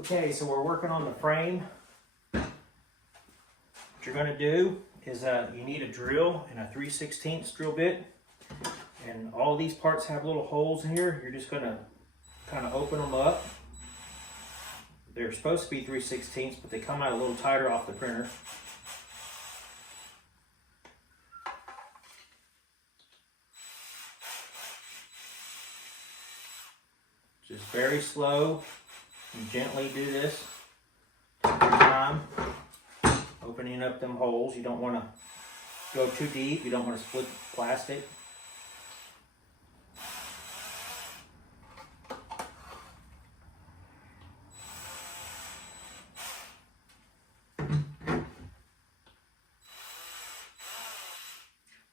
Okay, so we're working on the frame. What you're going to do is you need a drill and a 3/16 drill bit. And all these parts have little holes in here. You're just going to kind of open them up. They're supposed to be 3/16, but they come out a little tighter off the printer. Just very slow and gently do this. Take your time opening up them holes. You don't want to go too deep. You don't want to split the plastic.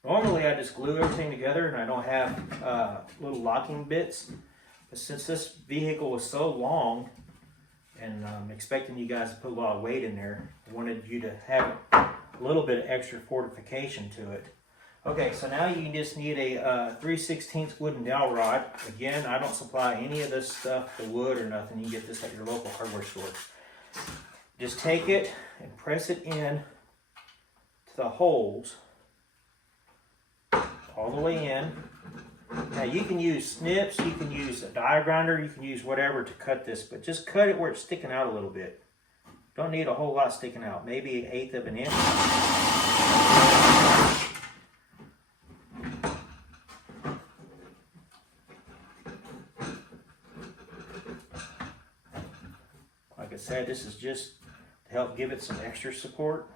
Normally I just glue everything together and I don't have little locking bits. But since this vehicle is so long and I'm expecting you guys to put a lot of weight in there, I wanted you to have a little bit of extra fortification to it. Okay, so now you just need a 3/16 wooden dowel rod. Again, I don't supply any of this stuff, the wood or nothing. You can get this at your local hardware store. Just take it and press it in to the holes all the way in. Now you can use snips, you can use a die grinder, you can use whatever to cut this, but just cut it where it's sticking out a little bit. Don't need a whole lot sticking out, maybe 1/8 of an inch. Like I said, this is just to help give it some extra support.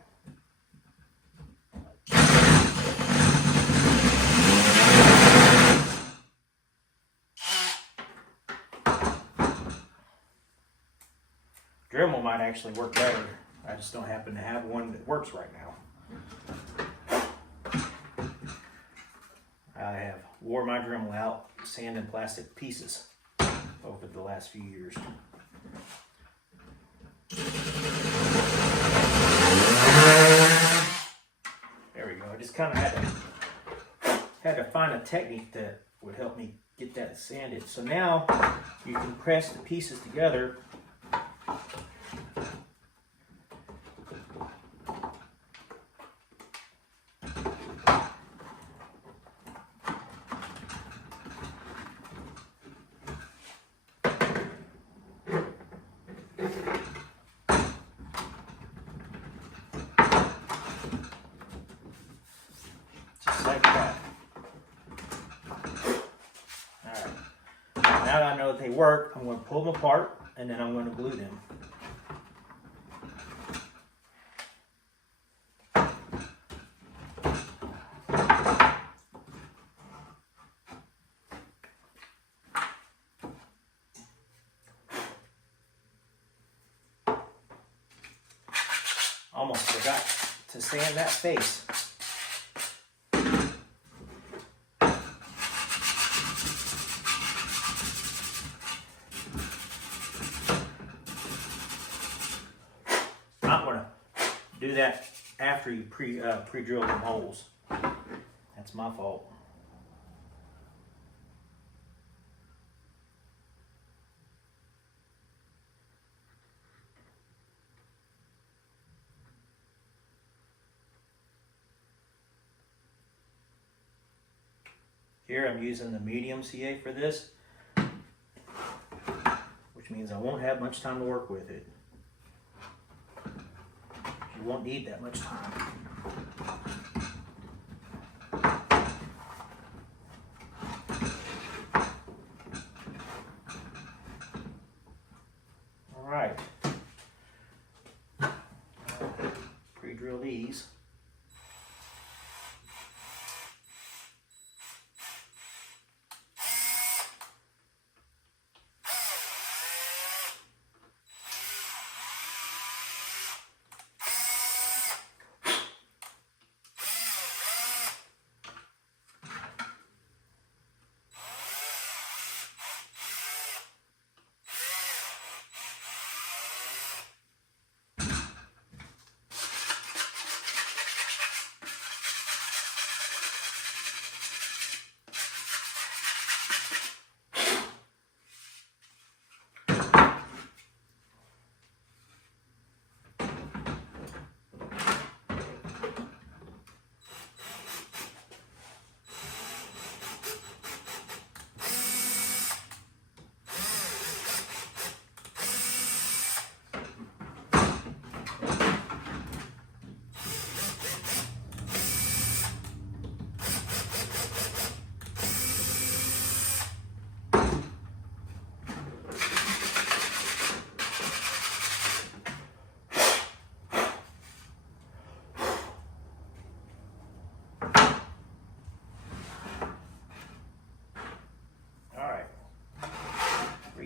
Dremel might actually work better. I just don't happen to have one that works right now. I have wore my Dremel out sanding plastic pieces over the last few years. There we go. I just kind of had to find a technique that would help me get that sanded. So now you can press the pieces together. Just like that. Alright. Now that I know that they work, I'm going to pull them apart and then I'm going to glue them. Almost forgot to sand that face. Not going to do that after you pre-drill them holes. That's my fault. Here I'm using the medium CA for this, which means I won't have much time to work with it. You won't need that much time. All right. Pre-drill these.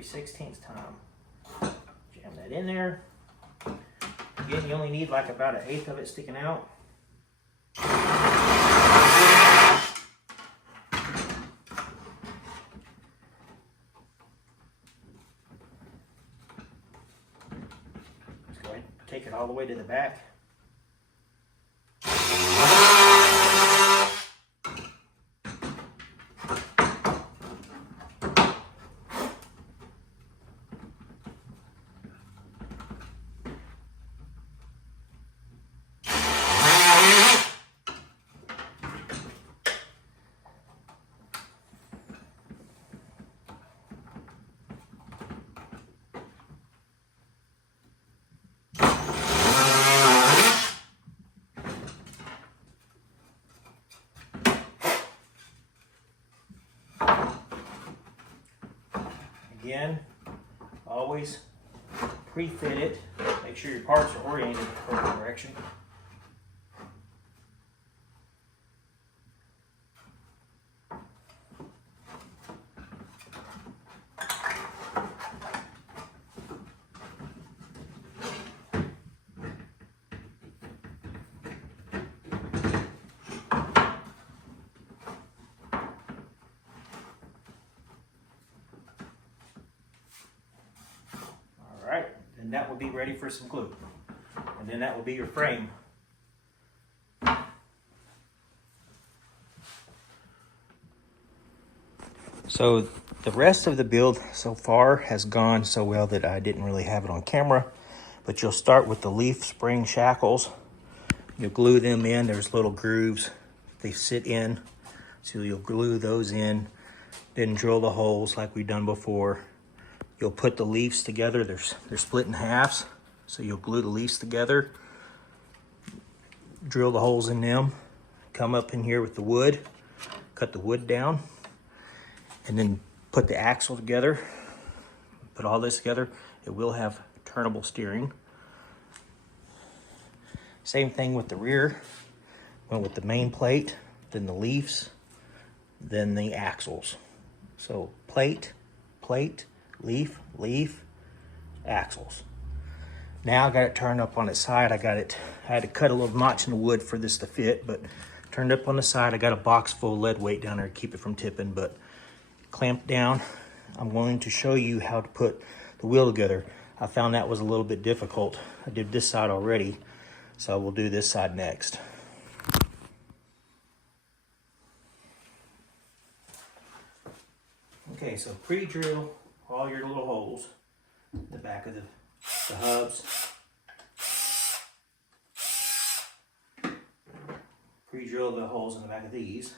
3/16 time. Jam that in there. Again, you only need like about 1/8 of it sticking out. Let's go ahead and take it all the way to the back. Again, always pre-fit it. Make sure your parts are oriented in the correct direction. Alright, and that will be ready for some glue. And then that will be your frame. So the rest of the build so far has gone so well that I didn't really have it on camera. But you'll start with the leaf spring shackles. You'll glue them in. There's little grooves they sit in. So you'll glue those in. Then drill the holes like we've done before. You'll put the leaves together. They're split in halves. So you'll glue the leaves together. Drill the holes in them. Come up in here with the wood. Cut the wood down. And then put the axle together. Put all this together. It will have turnable steering. Same thing with the rear. Went with the main plate, then the leaves, then the axles. So plate, plate, leaf, leaf, axles. Now I got it turned up on its side. I had to cut a little notch in the wood for this to fit, but turned up on the side. I got a box full of lead weight down there to keep it from tipping, but clamped down. I'm going to show you how to put the wheel together. I found that was a little bit difficult. I did this side already, so we'll do this side next. Okay, so pre-drill all your little holes in the back of the hubs. Pre-drill the holes in the back of these.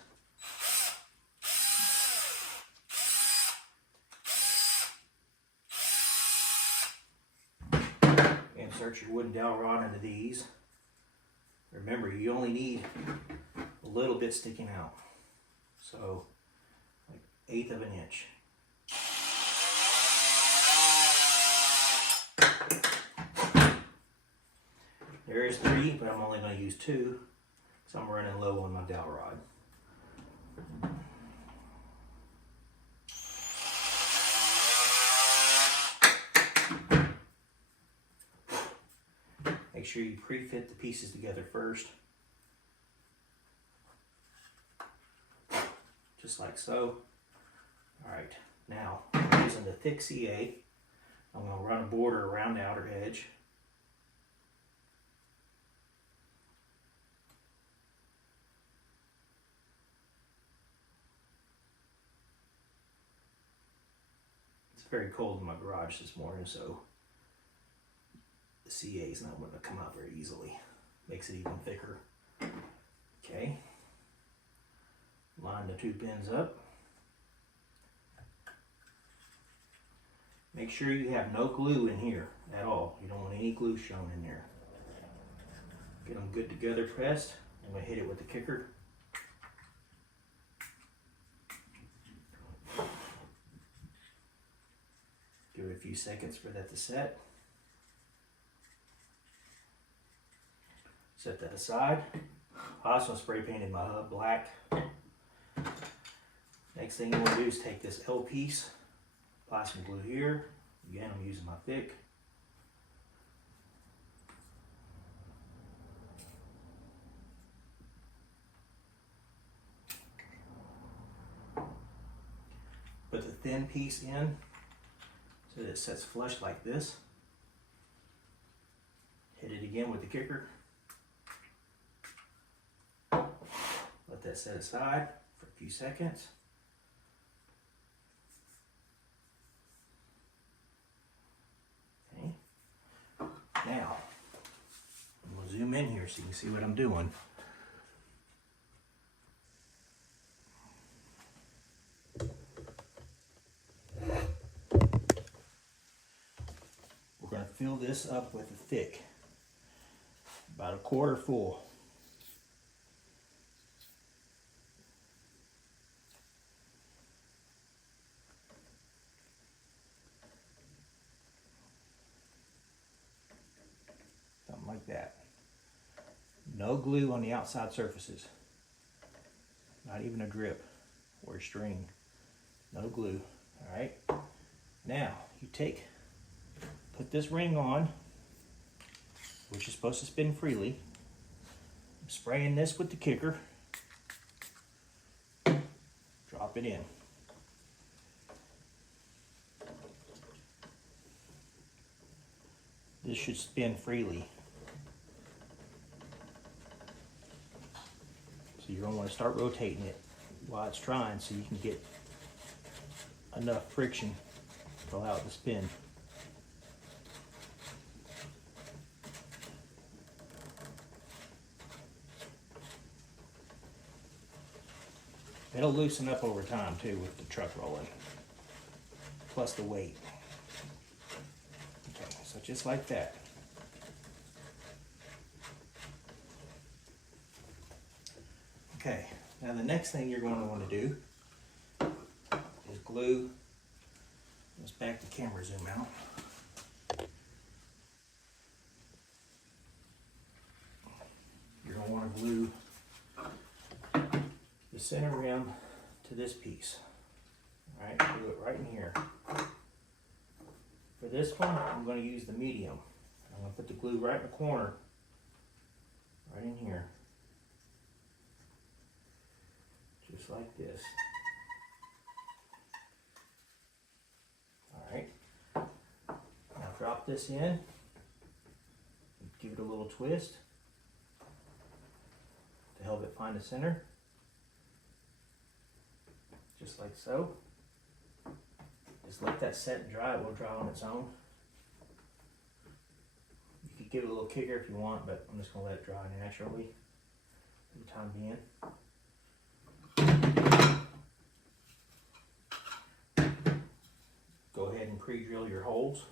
Insert your wooden dowel rod into these. Remember, you only need a little bit sticking out. So, like 1/8 of an inch. There is 3, but I'm only going to use 2 because I'm running low on my dowel rod. Make sure you pre-fit the pieces together first. Just like so. Alright, now I'm using the thick CA. I'm going to run a border around the outer edge. It's very cold in my garage this morning, so the CA is not going to come out very easily. Makes it even thicker. Okay. Line the 2 pins up. Make sure you have no glue in here at all. You don't want any glue shown in there. Get them good together pressed. I'm going to hit it with the kicker. Give it a few seconds for that to set. Set that aside. I also spray painted my hub black. Next thing you want to do is take this L piece, Apply some glue here. Again, I'm using my thick. Put the thin piece in so that it sets flush like this. Hit it again with the kicker. Let that set aside for a few seconds. Okay. Now, I'm going to zoom in here so you can see what I'm doing. We're going to fill this up with a thick, about a quarter full. Something like that. No glue on the outside surfaces. Not even a drip or a string. No glue. All right. Now you put this ring on, which is supposed to spin freely. I'm spraying this with the kicker. Drop it in. This should spin freely. So you're going to want to start rotating it while it's trying so you can get enough friction to allow it to spin. It'll loosen up over time too with the truck rolling, plus the weight. Okay, so just like that. Okay, now the next thing you're going to want to do is glue. Let's back the camera zoom out. You're going to want to glue the center rim to this piece. All right, glue it right in here. For this one, I'm going to use the medium. I'm going to put the glue right in the corner, right in here. Just like this. All right. Now drop this in. Give it a little twist to help it find the center. Just like so. Just let that set and dry. It will dry on its own. You could give it a little kicker if you want, but I'm just going to let it dry naturally for the time being. Go ahead and pre-drill your holes.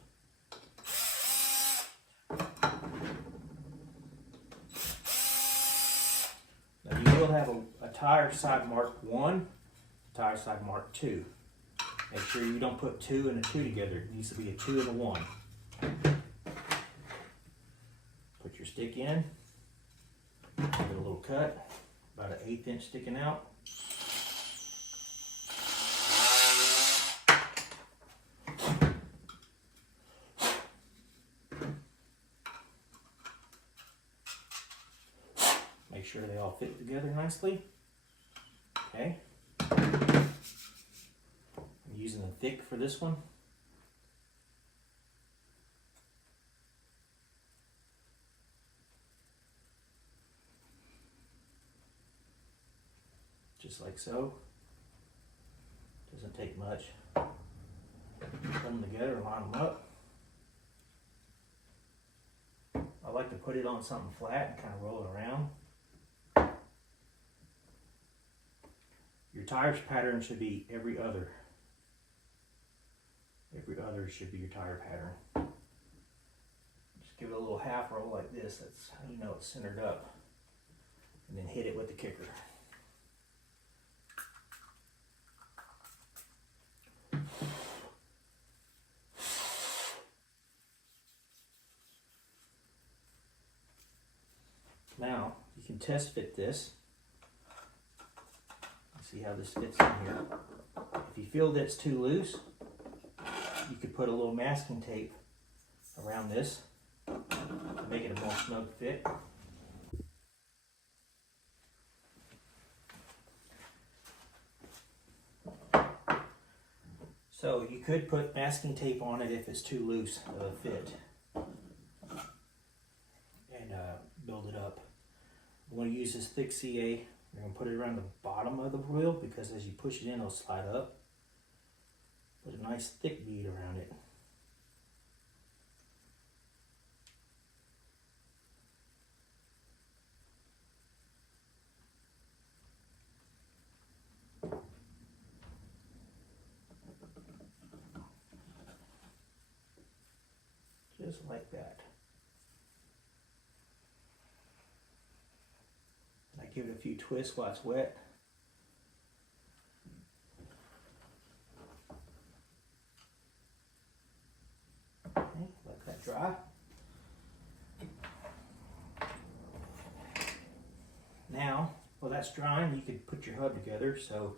Now you will have a tire side mark 1, tire side mark 2. Make sure you don't put 2 and a 2 together. It needs to be a 2 and a 1. Put your stick in. Give it a little cut, about an 1/8 inch sticking out. Make sure they all fit together nicely. Okay. I'm using the thick for this one. Just like so. Doesn't take much. Put them together and line them up. I like to put it on something flat and kind of roll it around. Your tires pattern should be every other. Every other should be your tire pattern. Just give it a little half roll like this. That's how you know it's centered up. And then hit it with the kicker. Now, you can test fit this. See how this fits in here. If you feel that it's too loose, you could put a little masking tape around this to make it a more snug fit. So you could put masking tape on it if it's too loose of a fit, and build it up. I'm going to use this thick CA. I'm going to put it around the bottom of the wheel because as you push it in, it'll slide up. Put a nice thick bead around it. Just like that. And I give it a few twists while it's wet. Okay, let that dry. Now, while that's drying, you could put your hub together. So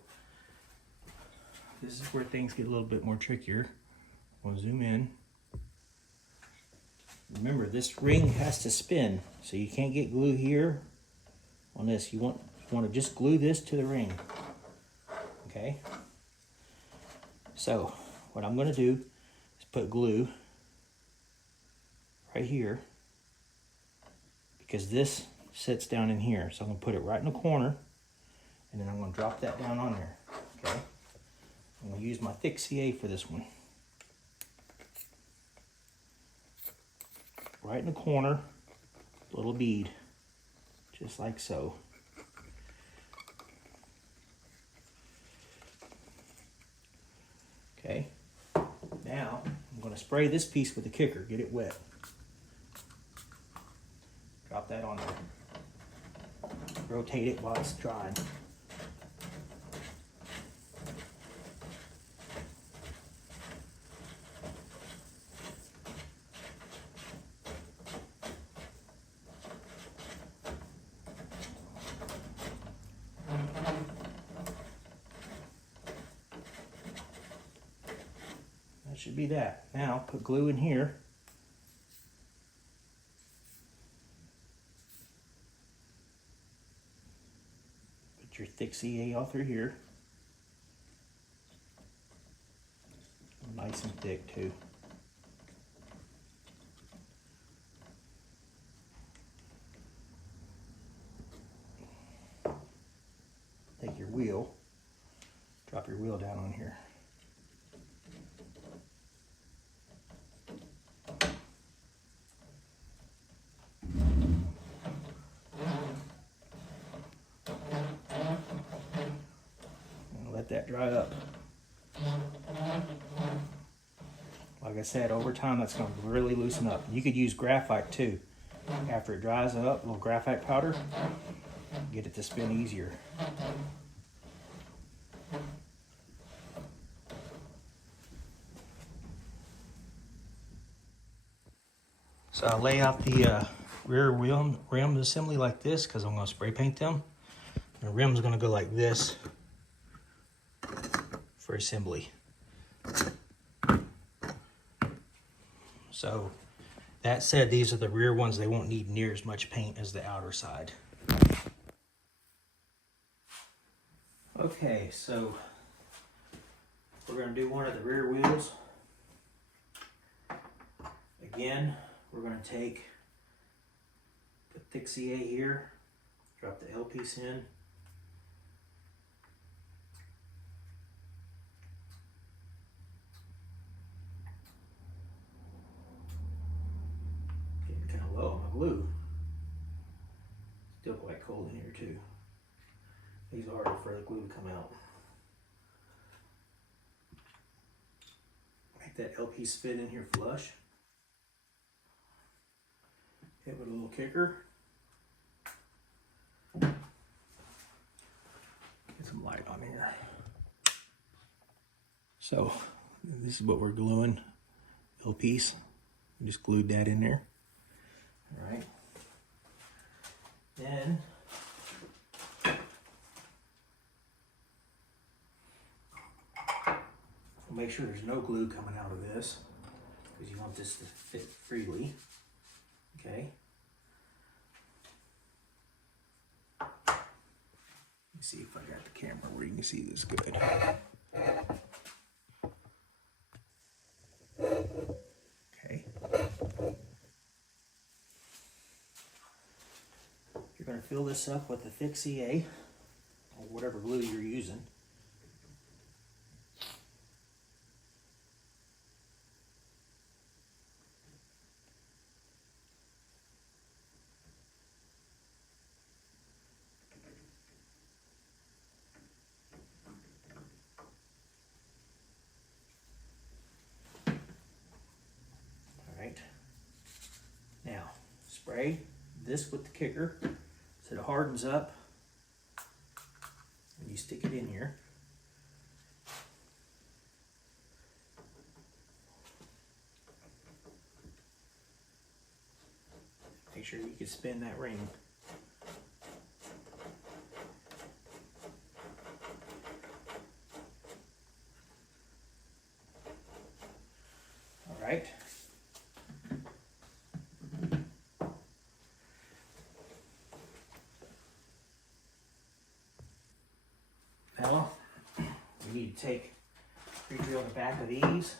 this is where things get a little bit more trickier. We'll zoom in. Remember, this ring has to spin, so you can't get glue here on this. You want to just glue this to the ring. Okay? So, what I'm going to do is put glue right here, because this sits down in here. So I'm going to put it right in the corner, and then I'm going to drop that down on there. Okay? I'm going to use my thick CA for this one. Right in the corner, little bead, just like so. Okay, now I'm going to spray this piece with the kicker, get it wet. Drop that on there. Rotate it while it's drying. That should be that. Now put glue in here. Put your thick CA all through here. Nice and thick too. Take your wheel, drop your wheel down on here. Let that dry up. Like I said, over time that's going to really loosen up. You could use graphite too. After it dries up, a little graphite powder, get it to spin easier. So I lay out the rear rim assembly like this because I'm going to spray paint them. The rim's going to go like this for assembly. So that said, these are the rear ones. They won't need near as much paint as the outer side. Okay, so we're going to do one of the rear wheels. Again, we're going to take the thick CA here, drop the L piece in. Getting kind of low on my glue. Still quite cold in here too. These are harder for the glue to come out. Make that L piece fit in here flush. Hit with a little kicker. Get some light on here. So this is what we're gluing, L piece. We just glued that in there. All right. Then I'm Make sure there's no glue coming out of this, because you want this to fit freely. Okay. Let me see if I got the camera where you can see this good. Okay. You're going to fill this up with the thick CA, or whatever glue you're using. Alright. Now, spray this with the kicker so it hardens up and you stick it in here. Make sure you can spin that ring. All right. Now, we need to pre-drill the back of these.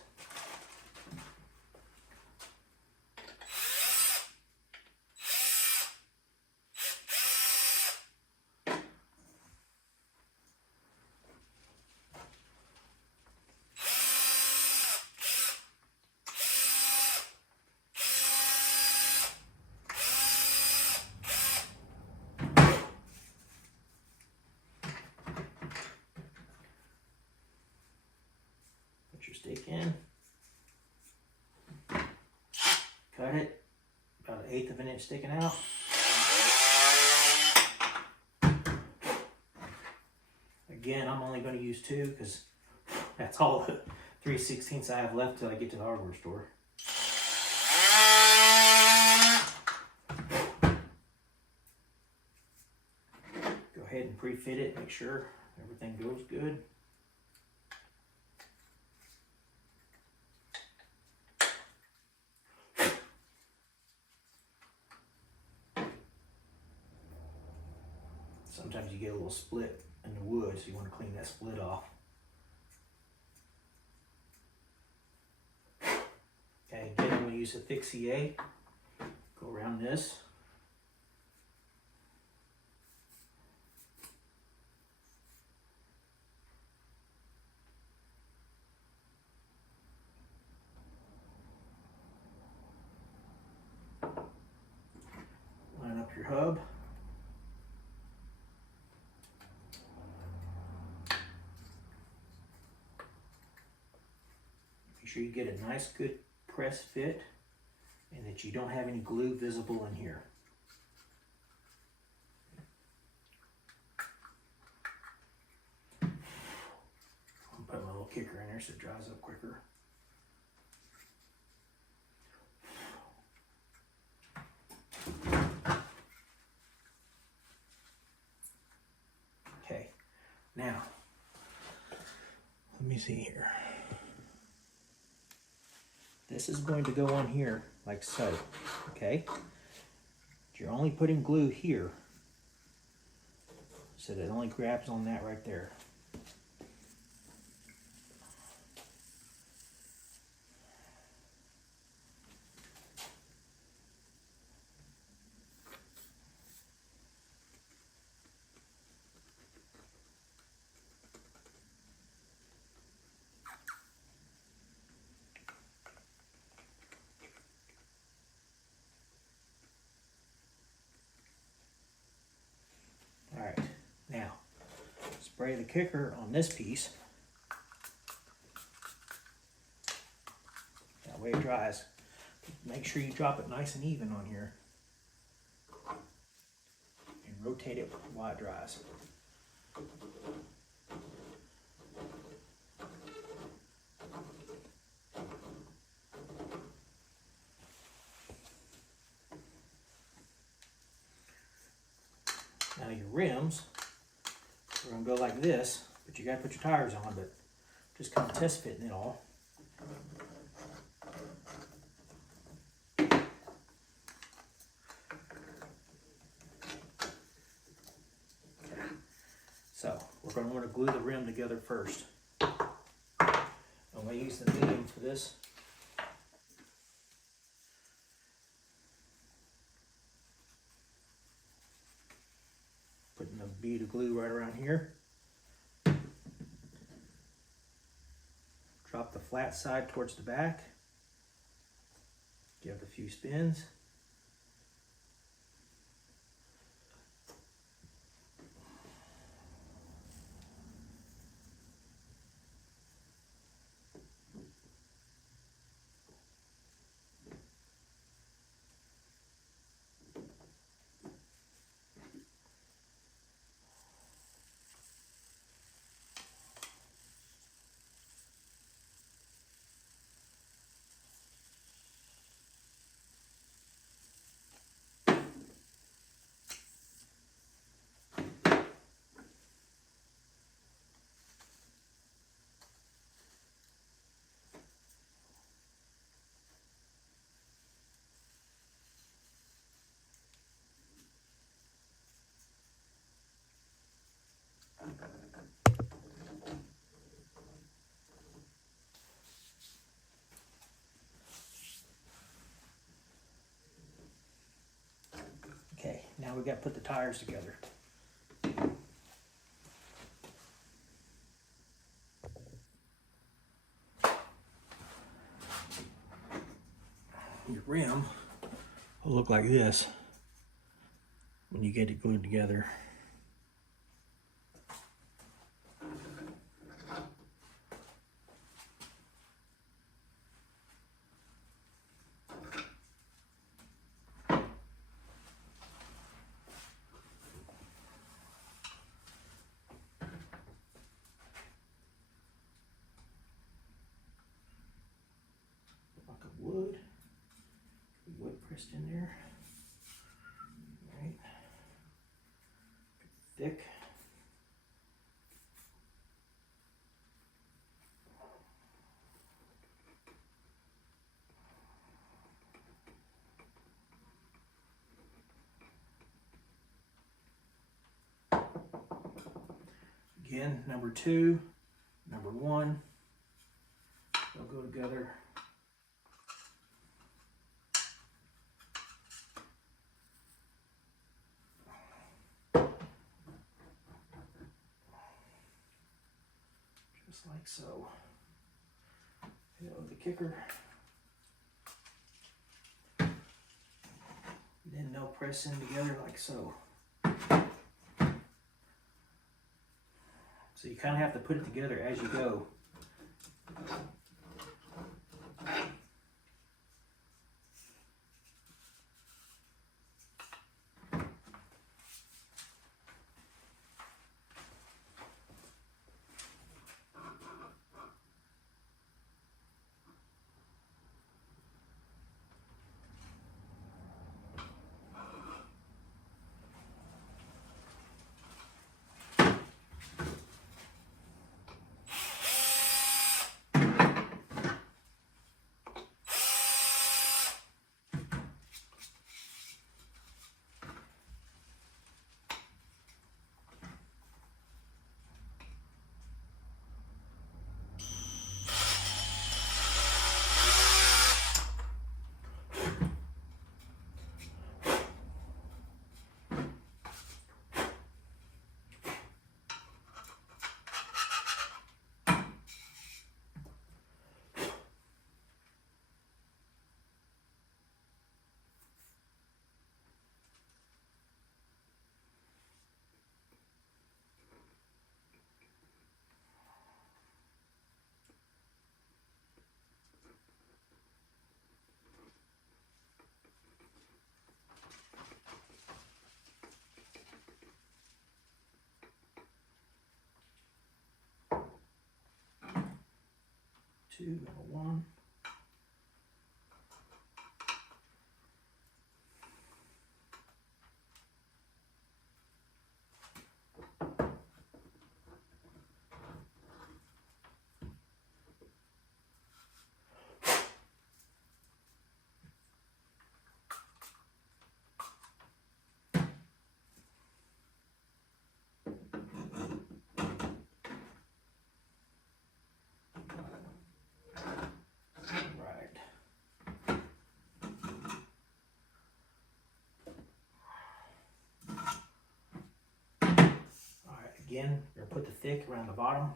Put your stick in. Cut it, about 1/8 of an inch sticking out. Again, I'm only going to use 2 because that's all the 3/16 I have left till I get to the hardware store. Go ahead and pre-fit it, make sure everything goes good. Sometimes you get a little split in the wood, so you want to clean that split off. Okay, again, I'm going to use a thick CA. Go around this. Line up your hub. Make sure you get a nice, good press fit and that you don't have any glue visible in here. I'll put my little kicker in there so it dries up quicker. Okay, now, let me see here. This is going to go on here like so, okay? You're only putting glue here, so that it only grabs on that right there. Alright, now spray the kicker on this piece. That way it dries. Make sure you drop it nice and even on here. And rotate it while it dries. Now your rims, we're going to go like this, but you got to put your tires on, but Just kind of test fitting it all. So we're going to want to glue the rim together first. I'm going to use the medium for this. Putting a bead of glue right around here. Drop the flat side towards the back. Give it a few spins. Okay, now we got to put the tires together. Your rim will look like this when you get it glued together. Block of wood pressed in there. All right. Thick. Again, number 2, number 1, they'll go together. Just like so. The kicker. Then they'll press in together like so. So you kind of have to put it together as you go. Two and a 1. again, or put the thick around the bottom.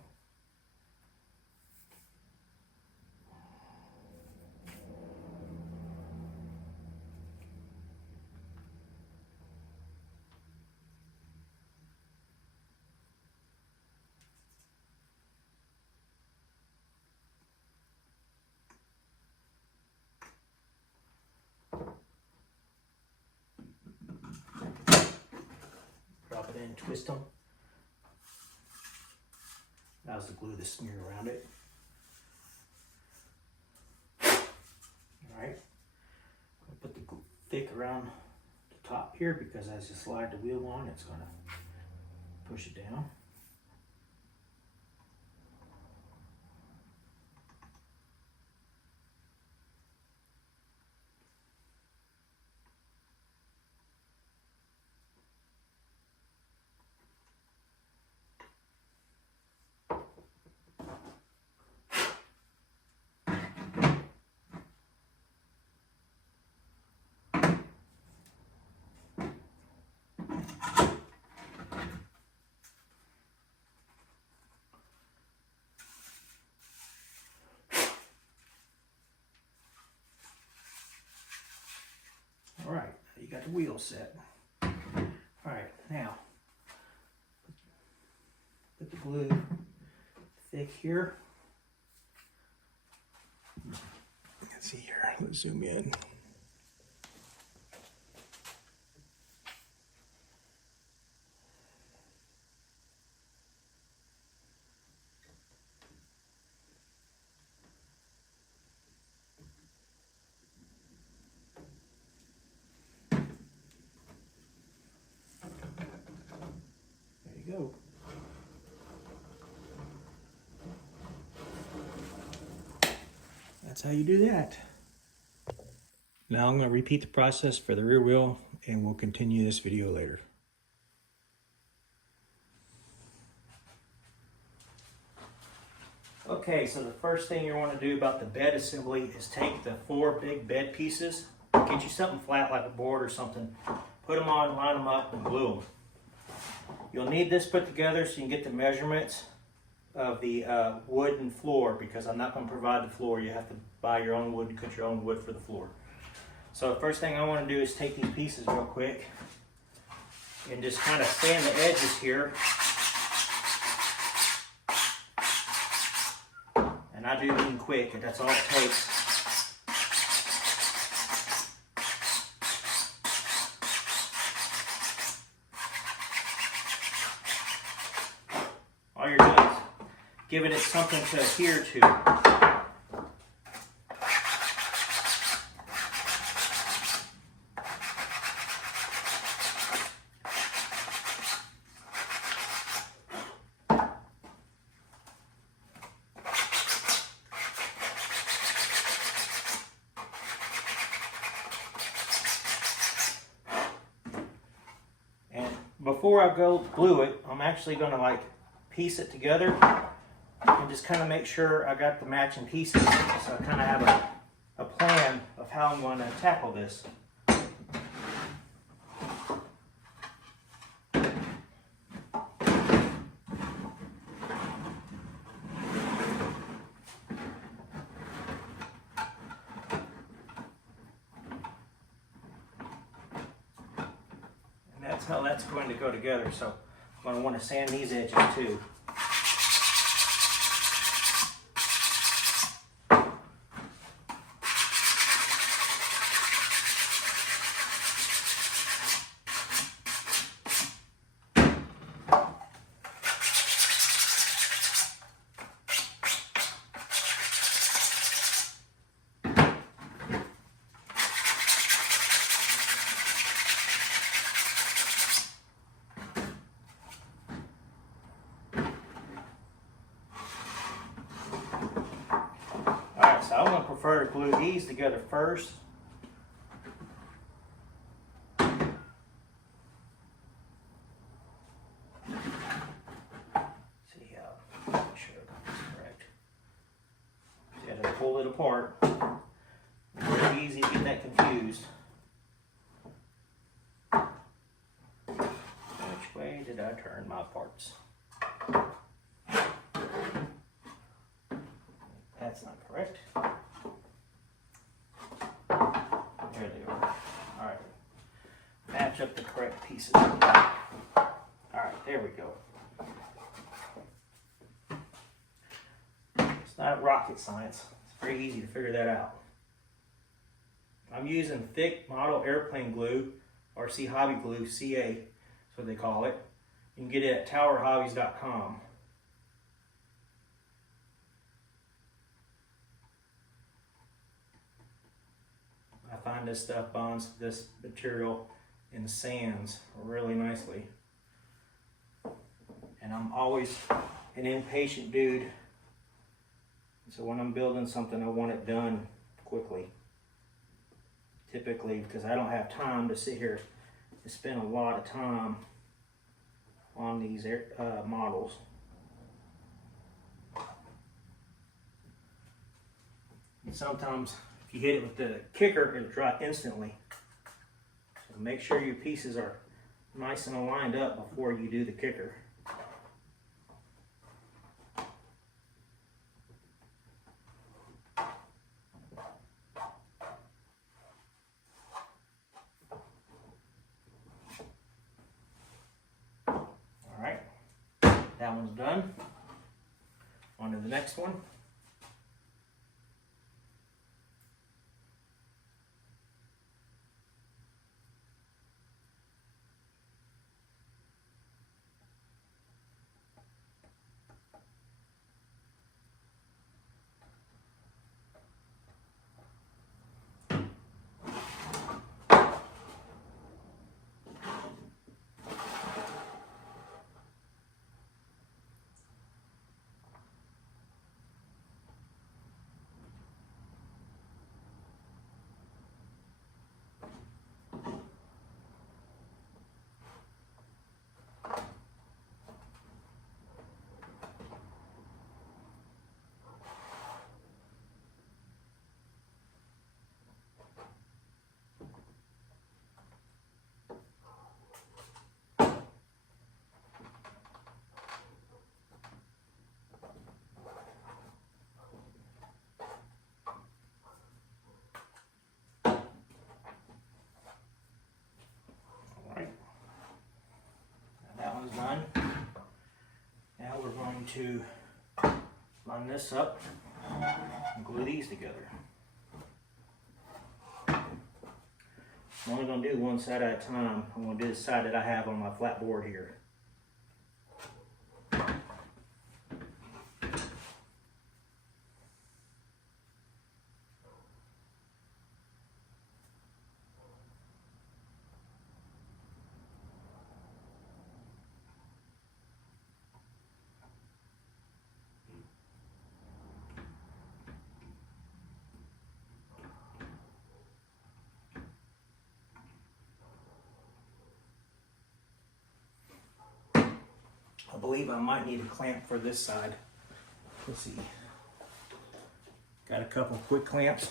Drop it in, twist them. Now's the glue to smear around it. Alright, I'll put the glue thick around the top here because as you slide the wheel on, it's going to push it down. Alright, you got the wheel set. Alright, now put the glue thick here. Let's see here, let's zoom in. Go. That's how you do that. Now I'm going to repeat the process for the rear wheel and we'll continue this video later. Okay, so the first thing you want to do about the bed assembly is take the 4 big bed pieces, get you something flat like a board or something, put them on, line them up, and glue them. You'll need this put together so you can get the measurements of the wooden floor because I'm not going to provide the floor. You have to buy your own wood and cut your own wood for the floor. So the first thing I want to do is take these pieces real quick and just kind of sand the edges here. And I do them quick, and that's all it takes. All you're doing is giving it something to adhere to. And before I go glue it, I'm actually going to piece it together and just kind of make sure I got the matching pieces, so I kind of have a plan of how I'm going to tackle this. And that's how that's going to go together, so I'm going to want to sand these edges too. So I'm going to prefer to glue these together first. See how, make sure I got this correct. See how to pull it apart. It's very easy to get that confused. Which way did I turn my parts? That's not correct. There they are. All right. Match up the correct pieces. All right, there we go. It's not rocket science. It's very easy to figure that out. I'm using thick model airplane glue, or Hobby glue, CA, that's what they call it. You can get it at towerhobbies.com. I find this stuff bonds this material in sands really nicely. And I'm always an impatient dude. So when I'm building something, I want it done quickly. Typically, because I don't have time to sit here and spend a lot of time on these models. And sometimes if you hit it with the kicker, it'll dry instantly. So make sure your pieces are nice and lined up before you do the kicker. Alright, that one's done. On to the next one. Done. Now we're going to line this up and glue these together. I'm only going to do one side at a time. I'm going to do the side that I have on my flat board here. I believe I might need a clamp for this side. Let's see. Got a couple quick clamps.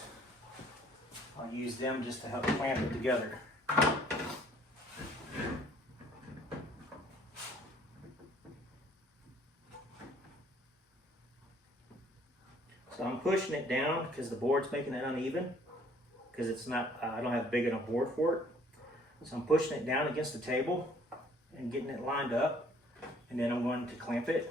I'll use them just to help clamp it together. So I'm pushing it down because the board's making it uneven. Because it's not, I don't have a big enough board for it. So I'm pushing it down against the table and getting it lined up. And then I'm going to clamp it.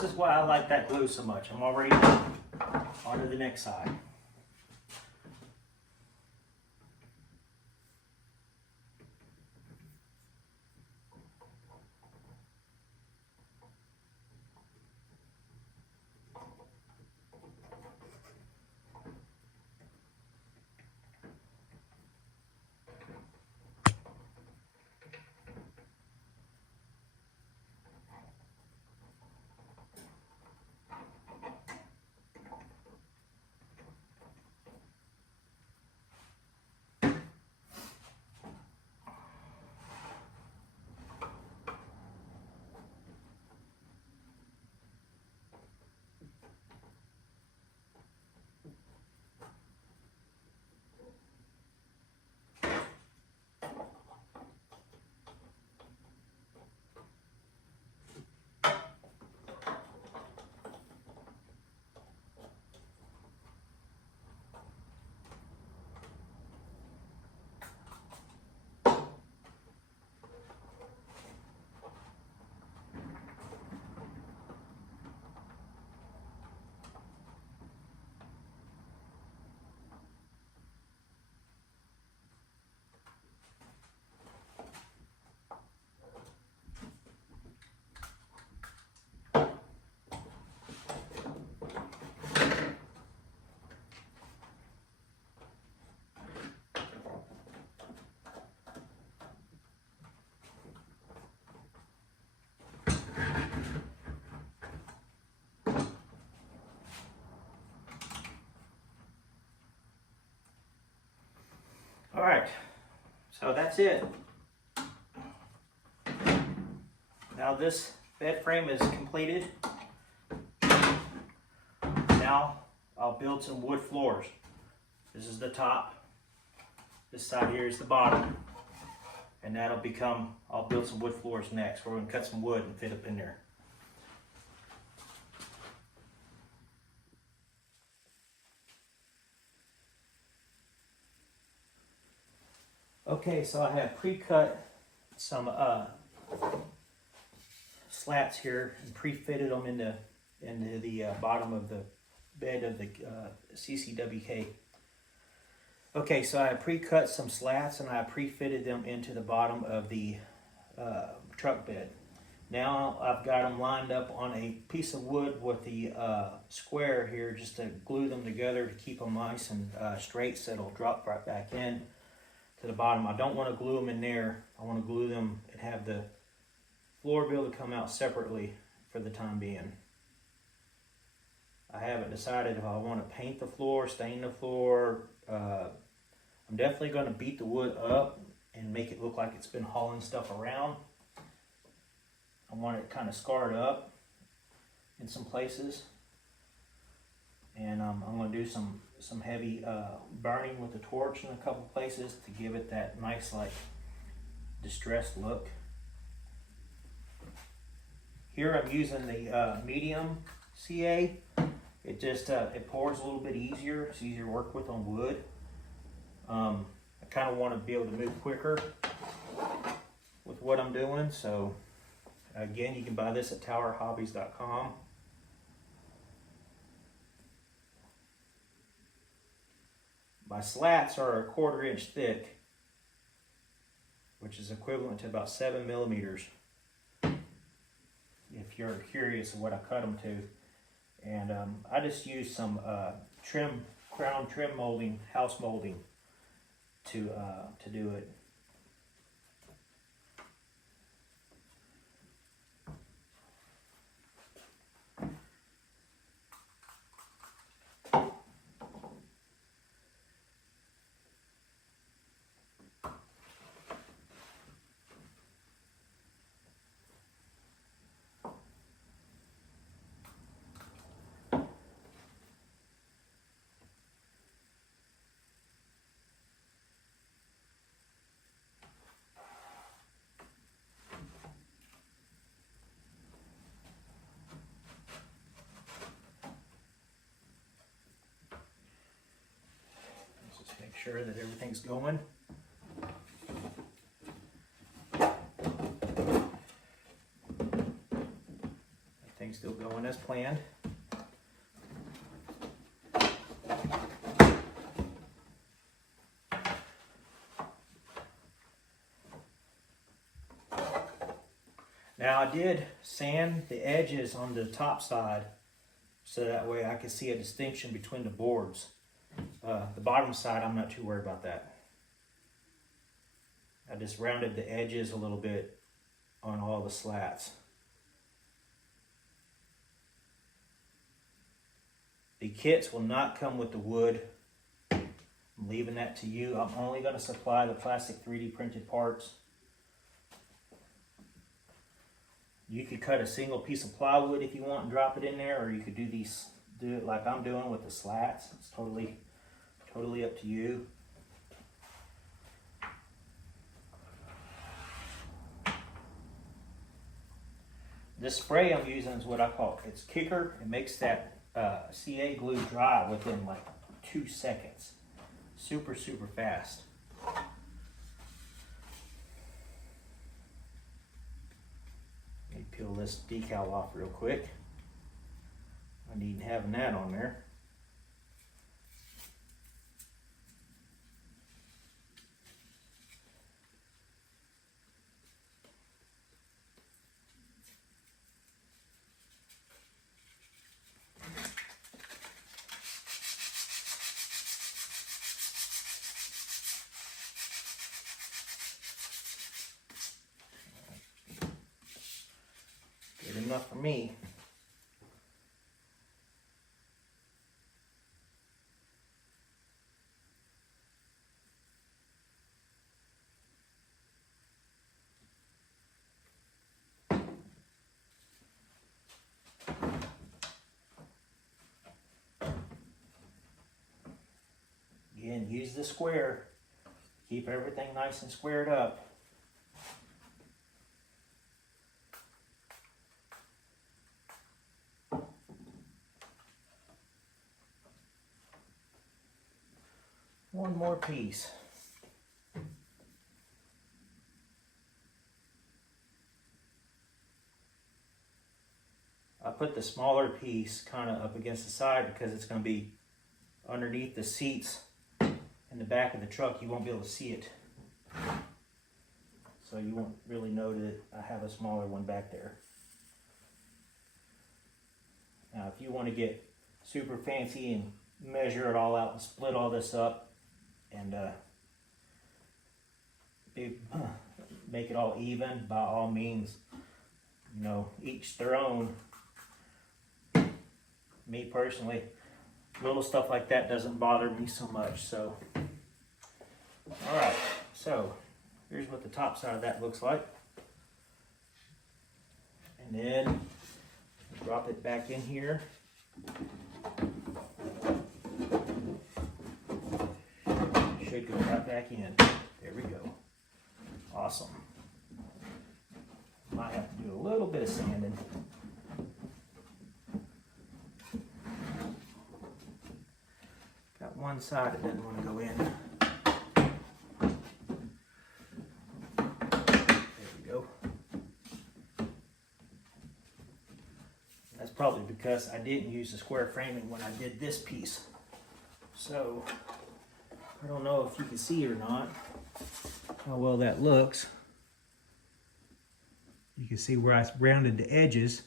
this is why I like that glue so much. I'm already done. On to the next side. All right, so that's it. Now this bed frame is completed. Now I'll build some wood floors. This is the top. This side here is the bottom. And that'll become, I'll build some wood floors next. We're gonna cut some wood and fit up in there. Okay, so I have pre-cut some slats here and pre-fitted them into the bottom of the bed of the CCWK. Okay, so I pre-cut some slats and I pre-fitted them into the bottom of the truck bed. Now I've got them lined up on a piece of wood with the square here just to glue them together to keep them nice and straight so it'll drop right back in to the bottom. I don't want to glue them in there. I want to glue them and have the floor be able to come out separately for the time being. I haven't decided if I want to paint the floor, stain the floor. I'm definitely going to beat the wood up and make it look like it's been hauling stuff around. I want it kind of scarred up in some places. And I'm going to do some heavy burning with the torch in a couple places to give it that nice, like, distressed look. Here I'm using the medium CA. It just it pours a little bit easier. It's easier to work with on wood. I kind of want to be able to move quicker with what I'm doing. So again, you can buy this at towerhobbies.com. My slats are 1/4 inch thick, which is equivalent to about 7 millimeters. If you're curious of what I cut them to. And I just used some crown trim molding, house molding to do it. Sure that everything's going. Everything's still going going as planned. Now I did sand the edges on the top side so that way I can see a distinction between the boards. The bottom side, I'm not too worried about that. I just rounded the edges a little bit on all the slats. The kits will not come with the wood. I'm leaving that to you. I'm only going to supply the plastic 3D printed parts. You could cut a single piece of plywood if you want and drop it in there, or you could do it like I'm doing with the slats. It's totally up to you. This spray I'm using is what I call, it's Kicker. It makes that CA glue dry within like 2 seconds. Super fast. Let me peel this decal off real quick. I need having that on there. Good enough for me. Again, use the square. Keep everything nice and squared up. One more piece. I put the smaller piece kind of up against the side because it's going to be underneath the seats in the back of the truck. You won't be able to see it. So you won't really know that I have a smaller one back there. Now if you want to get super fancy and measure it all out and split all this up and make it all even, by all means, you know, each their own. Me personally, little stuff like that doesn't bother me so much. So all right, so here's what the top side of that looks like, and then drop it back in here. Should go right back in. There we go. Awesome. Might have to do a little bit of sanding. Got one side that doesn't want to go in. There we go. That's probably because I didn't use the square framing when I did this piece. So I don't know if you can see it or not, how well that looks. You can see where I rounded the edges.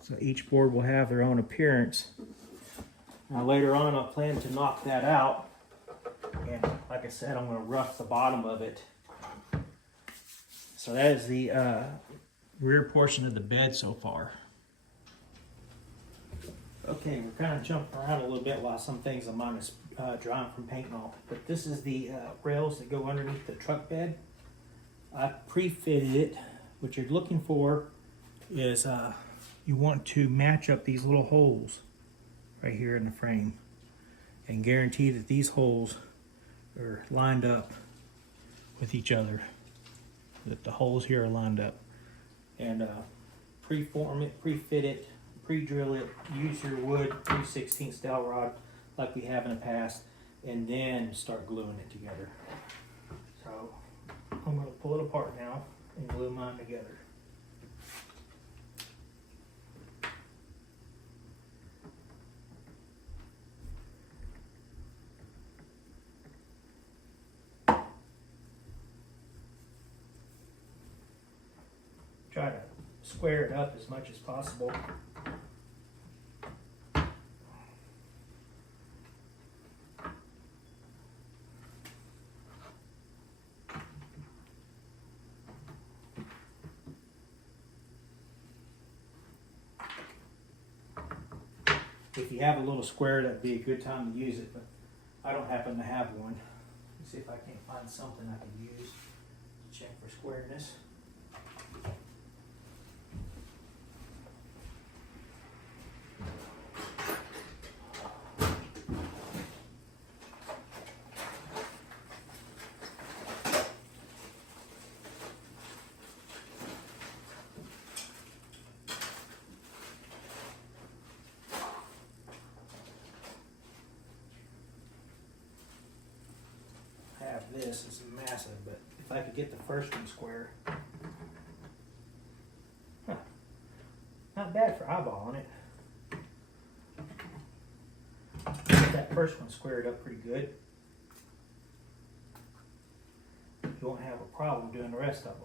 So each board will have their own appearance. Now later on I plan to knock that out. And like I said, I'm going to rough the bottom of it. So that is the rear portion of the bed so far. Okay, we're kind of jumping around a little bit while some things on mine is drying from painting off. But this is the rails that go underneath the truck bed. I pre-fitted it. What you're looking for is you want to match up these little holes right here in the frame and guarantee that these holes are lined up with each other, that the holes here are lined up. And pre-form it, pre-fit it, pre-drill it, use your wood 3/16 dowel rod like we have in the past, and then start gluing it together. So I'm going to pull it apart now and glue mine together. try to square it up as much as possible. If you have a little square, that'd be a good time to use it, but I don't happen to have one. Let's see if I can't find something I can use to check for squareness. This is massive, but if I could get the first one square, not bad for eyeballing it. Get that first one squared up pretty good. You won't have a problem doing the rest of them.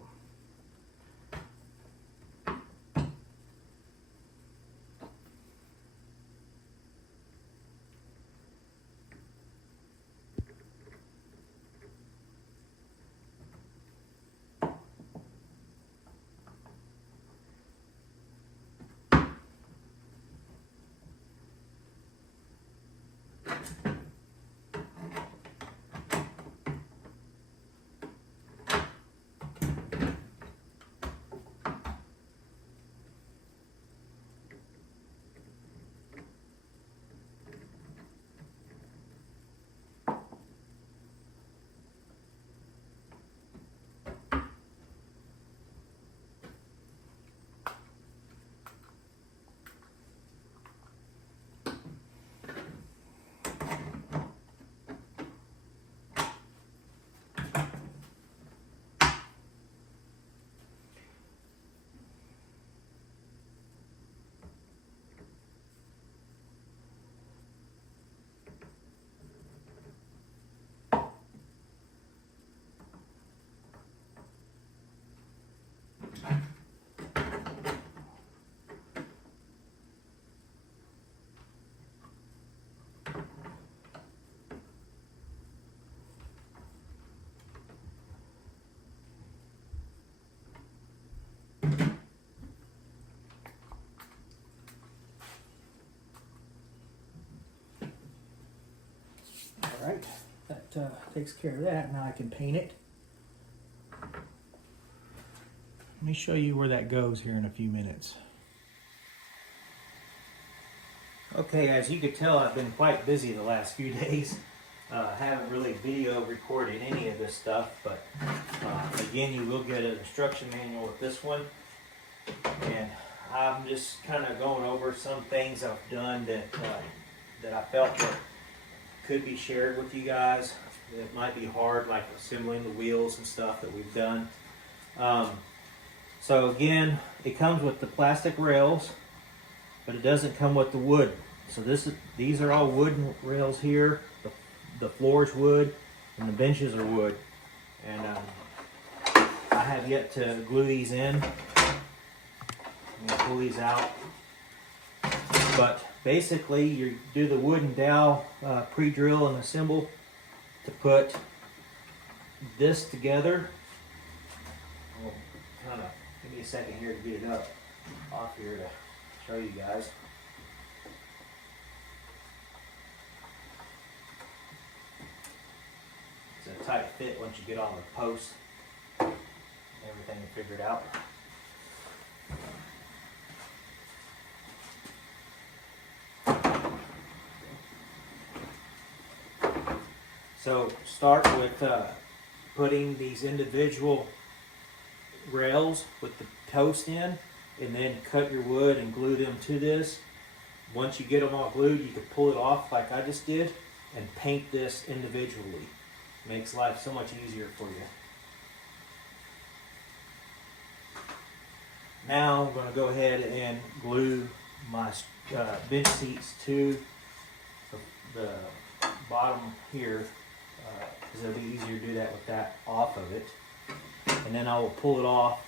Alright, that takes care of that. Now I can paint it. Let me show you where that goes here in a few minutes. Okay, as you can tell, I've been quite busy the last few days. Haven't really video recorded any of this stuff, but again, you will get an instruction manual with this one. And I'm just kind of going over some things I've done that I felt that could be shared with you guys. It might be hard, like assembling the wheels and stuff that we've done. So again, it comes with the plastic rails, but it doesn't come with the wood. So these are all wooden rails here. The floor is wood, and the benches are wood. And I have yet to glue these in. I'm gonna pull these out. But basically, you do the wooden dowel pre-drill and assemble to put this together. I'll kind of give me a second here to get it up off here to show you guys. It's a tight fit once you get on the post. Everything figured out. So start with putting these individual rails with the post in, and then cut your wood and glue them to this. Once you get them all glued, you can pull it off like I just did and paint this individually. Makes life so much easier for you. Now I'm going to go ahead and glue my bench seats to the bottom here, because it'll be easier to do that with that off of it. And then I will pull it off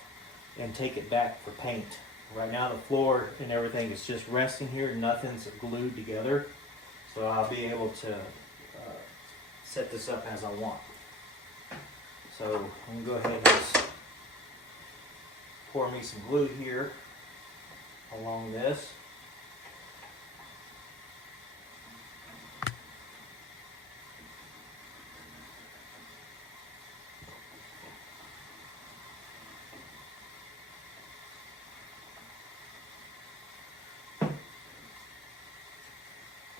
and take it back for paint. Right now the floor and everything is just resting here, nothing's glued together. So I'll be able to set this up as I want. So I'm gonna go ahead and just pour me some glue here along this.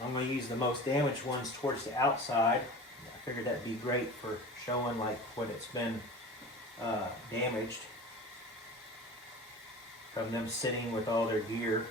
I'm going to use the most damaged ones towards the outside. I figured that'd be great for showing like what it's been damaged from them sitting with all their gear.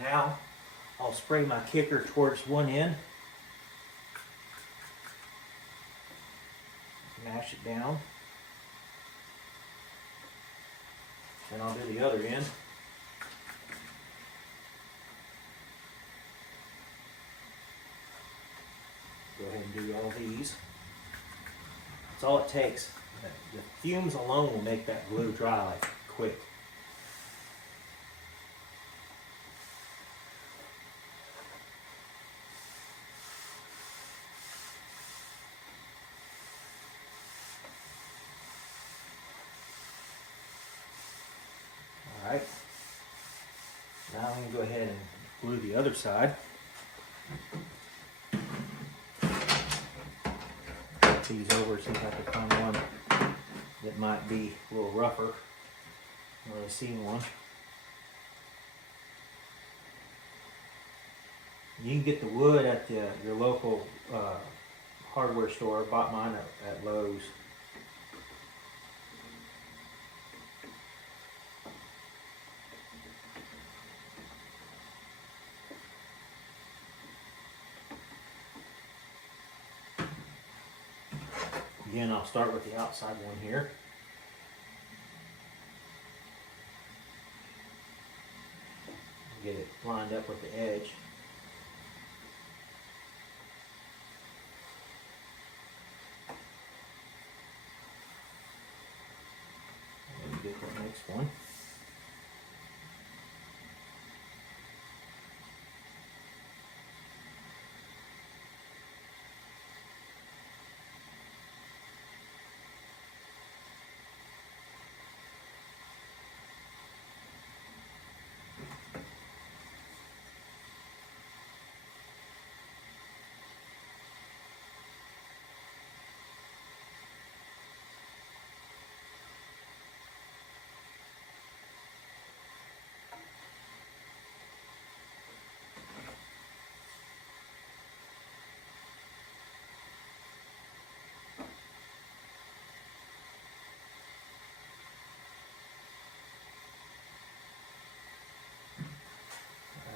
Now I'll spray my kicker towards one end, mash it down, and I'll do the other end. Go ahead and do all these. That's all it takes. The fumes alone will make that glue dry like quick. Alright, now I'm going to go ahead and glue the other side. These over, see if I can find one that might be a little rougher. I've really seen one. You can get the wood at your local hardware store. I bought mine at Lowe's. Again, I'll start with the outside one here. Get it lined up with the edge. And get the next one.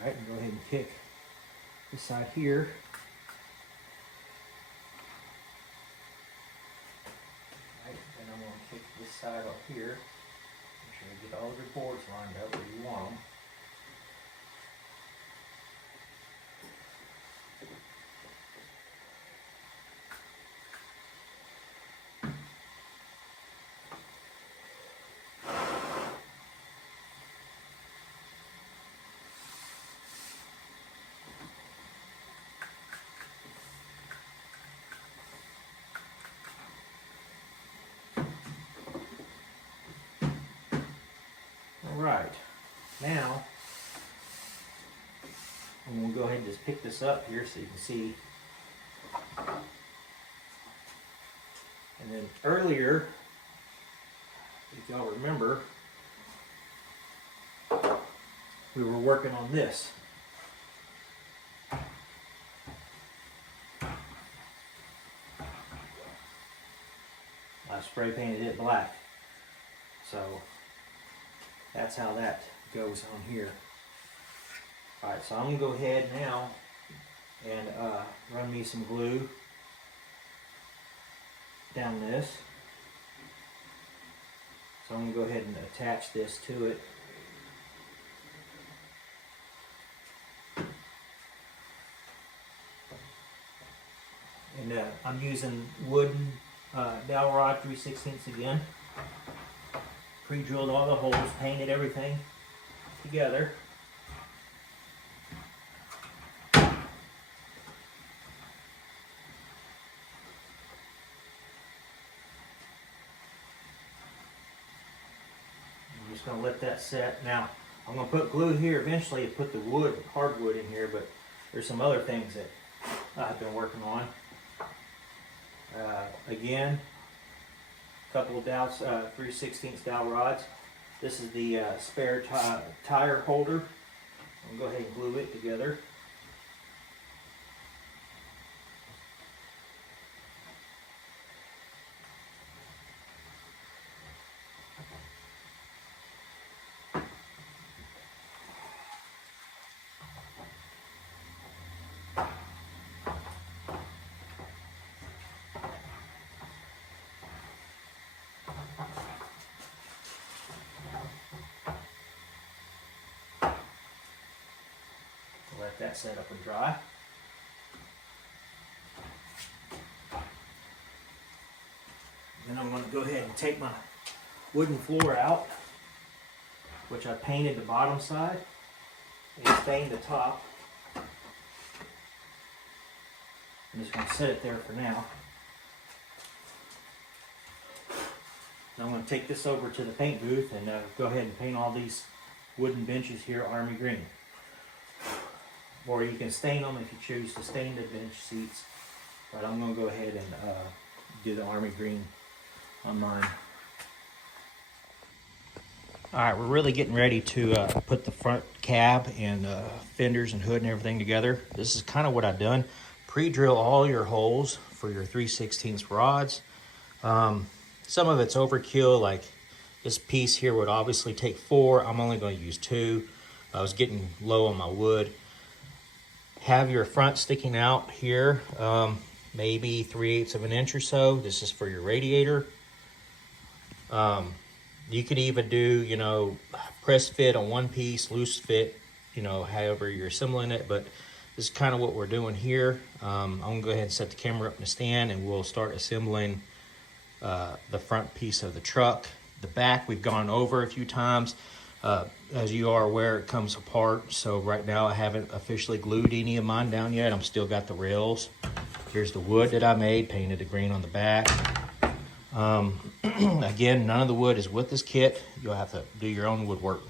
Alright, and go ahead and kick this side here. Alright, then I'm going to kick this side up here. Make sure you get all of your boards lined up where you want them. right, now I'm going to go ahead and just pick this up here so you can see. And then earlier, if y'all remember, we were working on this. I spray painted it black. So that's how that goes on here. Alright, so I'm going to go ahead now and run me some glue down this. So I'm going to go ahead and attach this to it. And I'm using wooden dowel rod 3/16 again. Pre-drilled all the holes, painted everything together. I'm just going to let that set. Now, I'm going to put glue here eventually to put the wood, hardwood in here, but there's some other things that I've been working on. Again, a couple of dowels, 3/16 dowel rods. This is the spare tire holder. I'm going to go ahead and glue it together. Let that set up and dry. Then I'm going to go ahead and take my wooden floor out, which I painted the bottom side and stained the top. I'm just going to set it there for now. Now I'm going to take this over to the paint booth and go ahead and paint all these wooden benches here army green. Or you can stain them if you choose to stain the bench seats. But I'm going to go ahead and do the army green on mine. Alright, we're really getting ready to put the front cab and fenders and hood and everything together. This is kind of what I've done. Pre-drill all your holes for your 3/16 rods. Some of it's overkill, like this piece here would obviously take 4. I'm only going to use 2. I was getting low on my wood. Have your front sticking out here, maybe 3/8 of an inch or so. This is for your radiator. You could even do, you know, press fit on one piece, loose fit, you know, however you're assembling it. But this is kind of what we're doing here. I'm going to go ahead and set the camera up in the stand and we'll start assembling the front piece of the truck. The back we've gone over a few times. As you are aware, it comes apart. So right now I haven't officially glued any of mine down yet. I'm still got the rails. Here's the wood that I made, painted the green on the back. Again, none of the wood is with this kit. You'll have to do your own woodwork.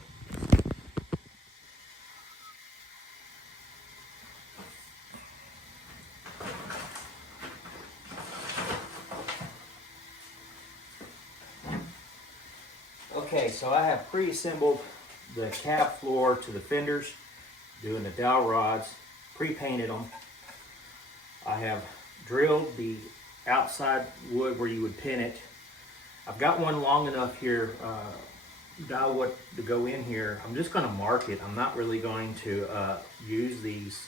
Okay, so I have pre-assembled the cab floor to the fenders, doing the dowel rods, pre-painted them. I have drilled the outside wood where you would pin it. I've got one long enough here, dowel wood to go in here. I'm just going to mark it. I'm not really going to use these.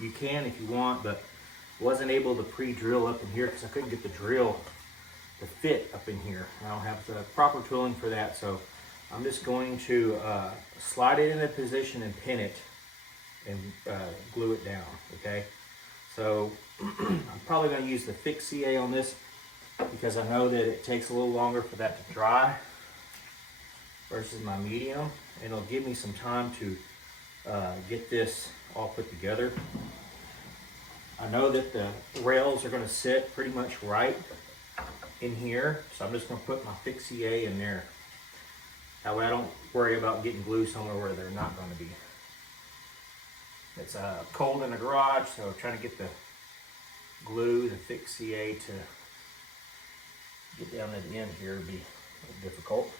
You can if you want, but wasn't able to pre-drill up in here because I couldn't get the drill to fit up in here. I don't have the proper tooling for that, so I'm just going to slide it into position and pin it and glue it down, okay? So I'm probably going to use the thick CA on this because I know that it takes a little longer for that to dry versus my medium, and it'll give me some time to get this all put together. I know that the rails are going to sit pretty much right in here, so I'm just going to put my thick CA in there. That way I don't worry about getting glue somewhere where they're not going to be. It's cold in the garage, so trying to get the glue, the thick CA to get down to the end here would be a little difficult.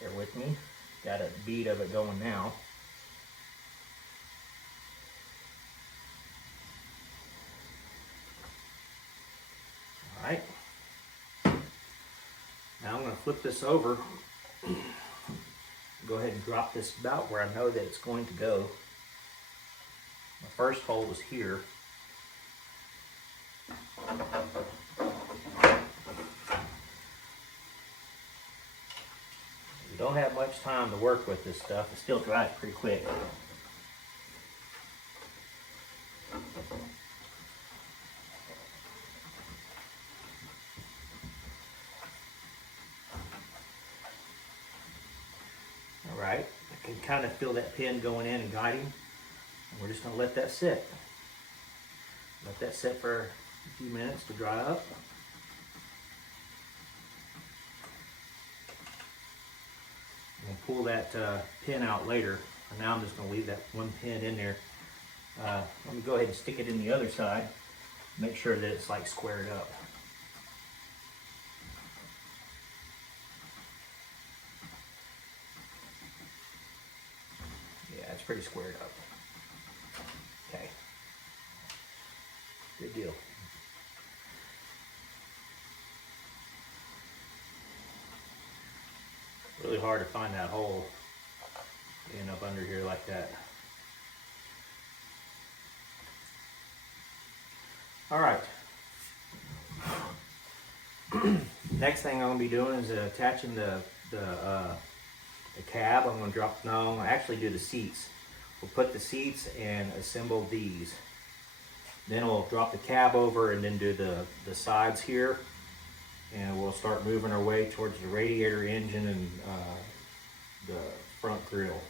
Bear with me. Got a bead of it going now. Alright. Now I'm going to flip this over. Go ahead and drop this about where I know that it's going to go. My first hole is here. You don't have much time to work with this stuff. It still dries pretty quick. Alright, I can kind of feel that pin going in and guiding. We're just going to let that sit. Let that sit for a few minutes to dry up. I'm going to pull that pin out later. For now I'm just going to leave that one pin in there. Let me go ahead and stick it in the other side. Make sure that it's like squared up. Yeah, it's pretty squared up. Okay. Good deal. Really hard to find that hole being up under here like that. All right. Next thing I'm going to be doing is attaching the cab. I'm going to drop, no, I'm going to actually do the seats. We'll put the seats and assemble these. Then we'll drop the cab over and then do the sides here. And we'll start moving our way towards the radiator engine and the front grille.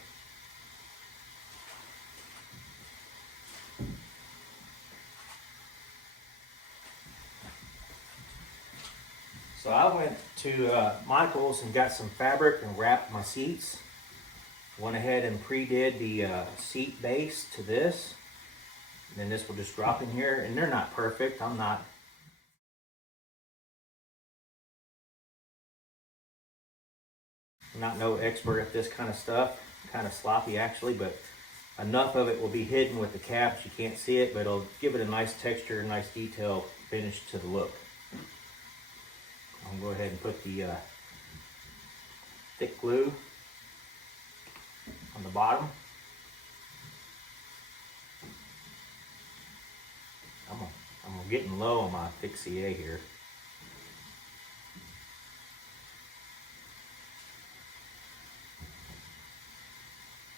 So I went to Michael's and got some fabric and wrapped my seats. Went ahead and pre-did the seat base to this. And then this will just drop in here. And they're not perfect. I'm not no expert at this kind of stuff. Kind of sloppy actually, but enough of it will be hidden with the cabs. You can't see it, but it'll give it a nice texture, nice detail finish to the look. I'm going to go ahead and put the thick glue on the bottom. I'm getting low on my thick CA here.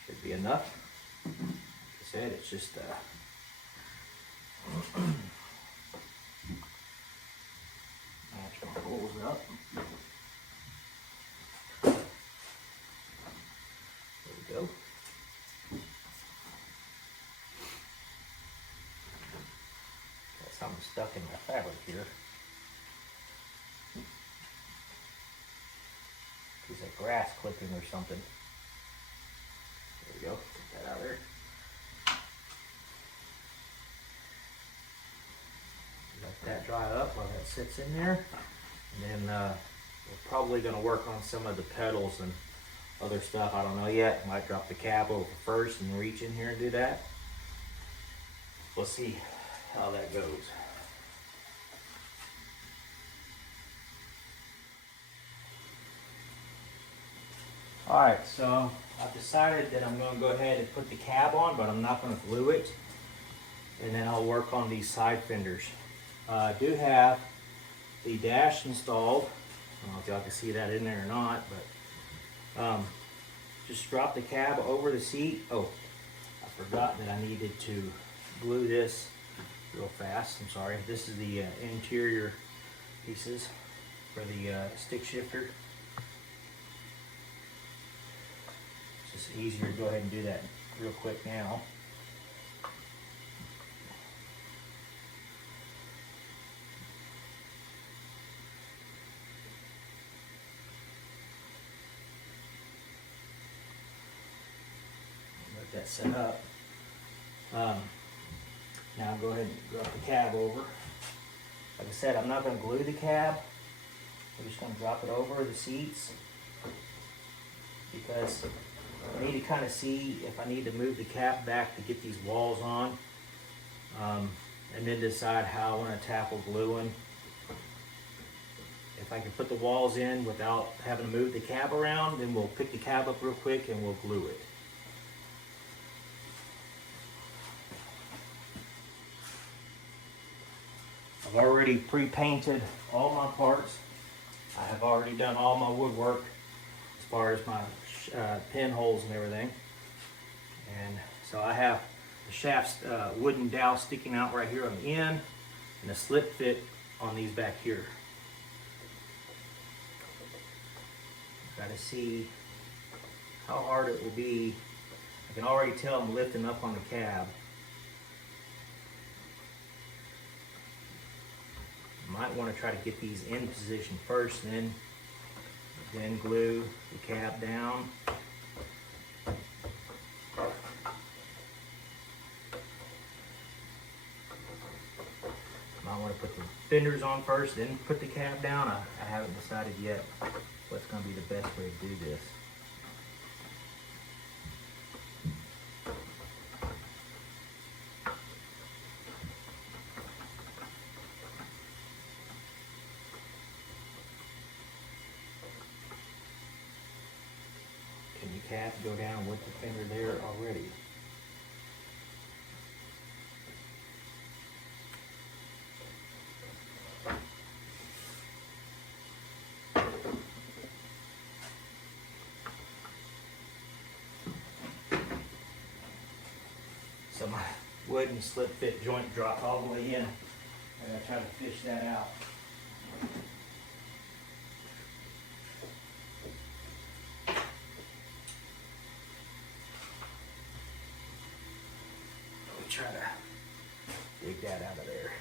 Should be enough. Like I said, it's just match my holes up. There we go. Got something stuck in my fabric here. Piece of grass clipping or something. There we go. Get that out of there. Let that dry up while that sits in there. And then we're probably going to work on some of the pedals and other stuff. I don't know yet. Might drop the cab over first and reach in here and do that. We'll see how that goes. Alright, so I've decided that I'm going to go ahead and put the cab on, but I'm not going to glue it. And then I'll work on these side fenders. I do have the dash installed. I don't know if y'all can see that in there or not, but just drop the cab over the seat. Oh, I forgot that I needed to glue this real fast. I'm sorry. This is the interior pieces for the stick shifter. It's just easier to go ahead and do that real quick now. that set up. Now I'll go ahead and drop the cab over. Like I said, I'm not going to glue the cab. I'm just going to drop it over the seats because I need to kind of see if I need to move the cab back to get these walls on, and then decide how I want to tackle gluing. If I can put the walls in without having to move the cab around, then we'll pick the cab up real quick and we'll glue it. I've already pre-painted all my parts. I have already done all my woodwork as far as my pinholes and everything. And so I have the shaft's wooden dowel sticking out right here on the end and a slip fit on these back here. Got to see how hard it will be. I can already tell I'm lifting up on the cab. Might want to try to get these in position first, then glue the cab down. Might want to put the fenders on first, then put the cab down. I haven't decided yet what's going to be the best way to do this. Can the cab go down with the fender there already? So my wooden slip fit joint dropped all the way in. I gotta try to fish that out. Let me try to dig that out of there.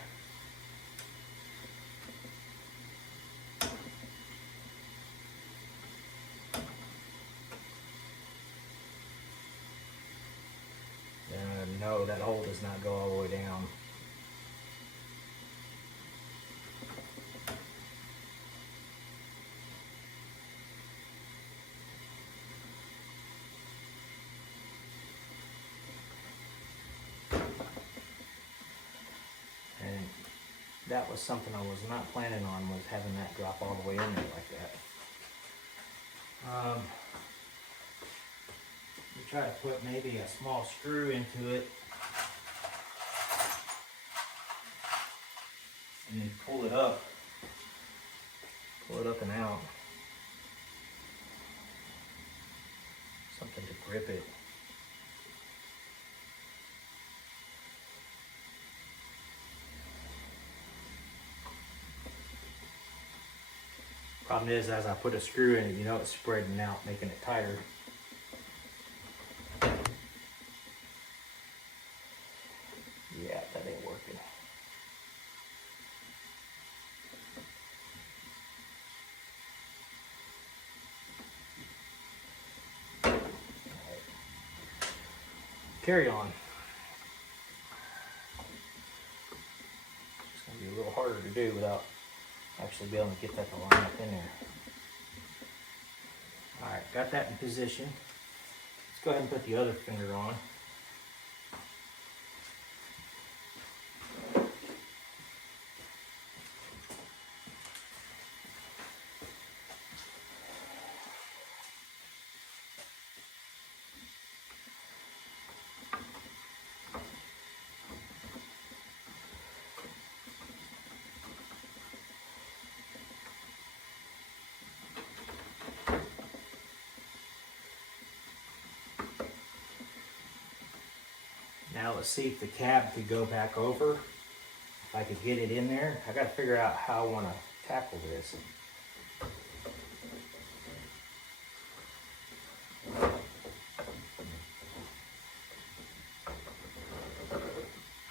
No, that hole does not go all the way down. And that was something I was not planning on, was having that drop all the way in there like that. Try to put maybe a small screw into it and then pull it up and out. Something to grip it. Problem is, as I put a screw in it, you know it's spreading out, making it tighter. Yeah, that ain't working. All right. Carry on. It's going to be a little harder to do without actually being able to get that to line up in there. All right, got that in position. Let's go ahead and put the other finger on. Now let's see if the cab could go back over. If I could get it in there. I got to figure out how I want to tackle this.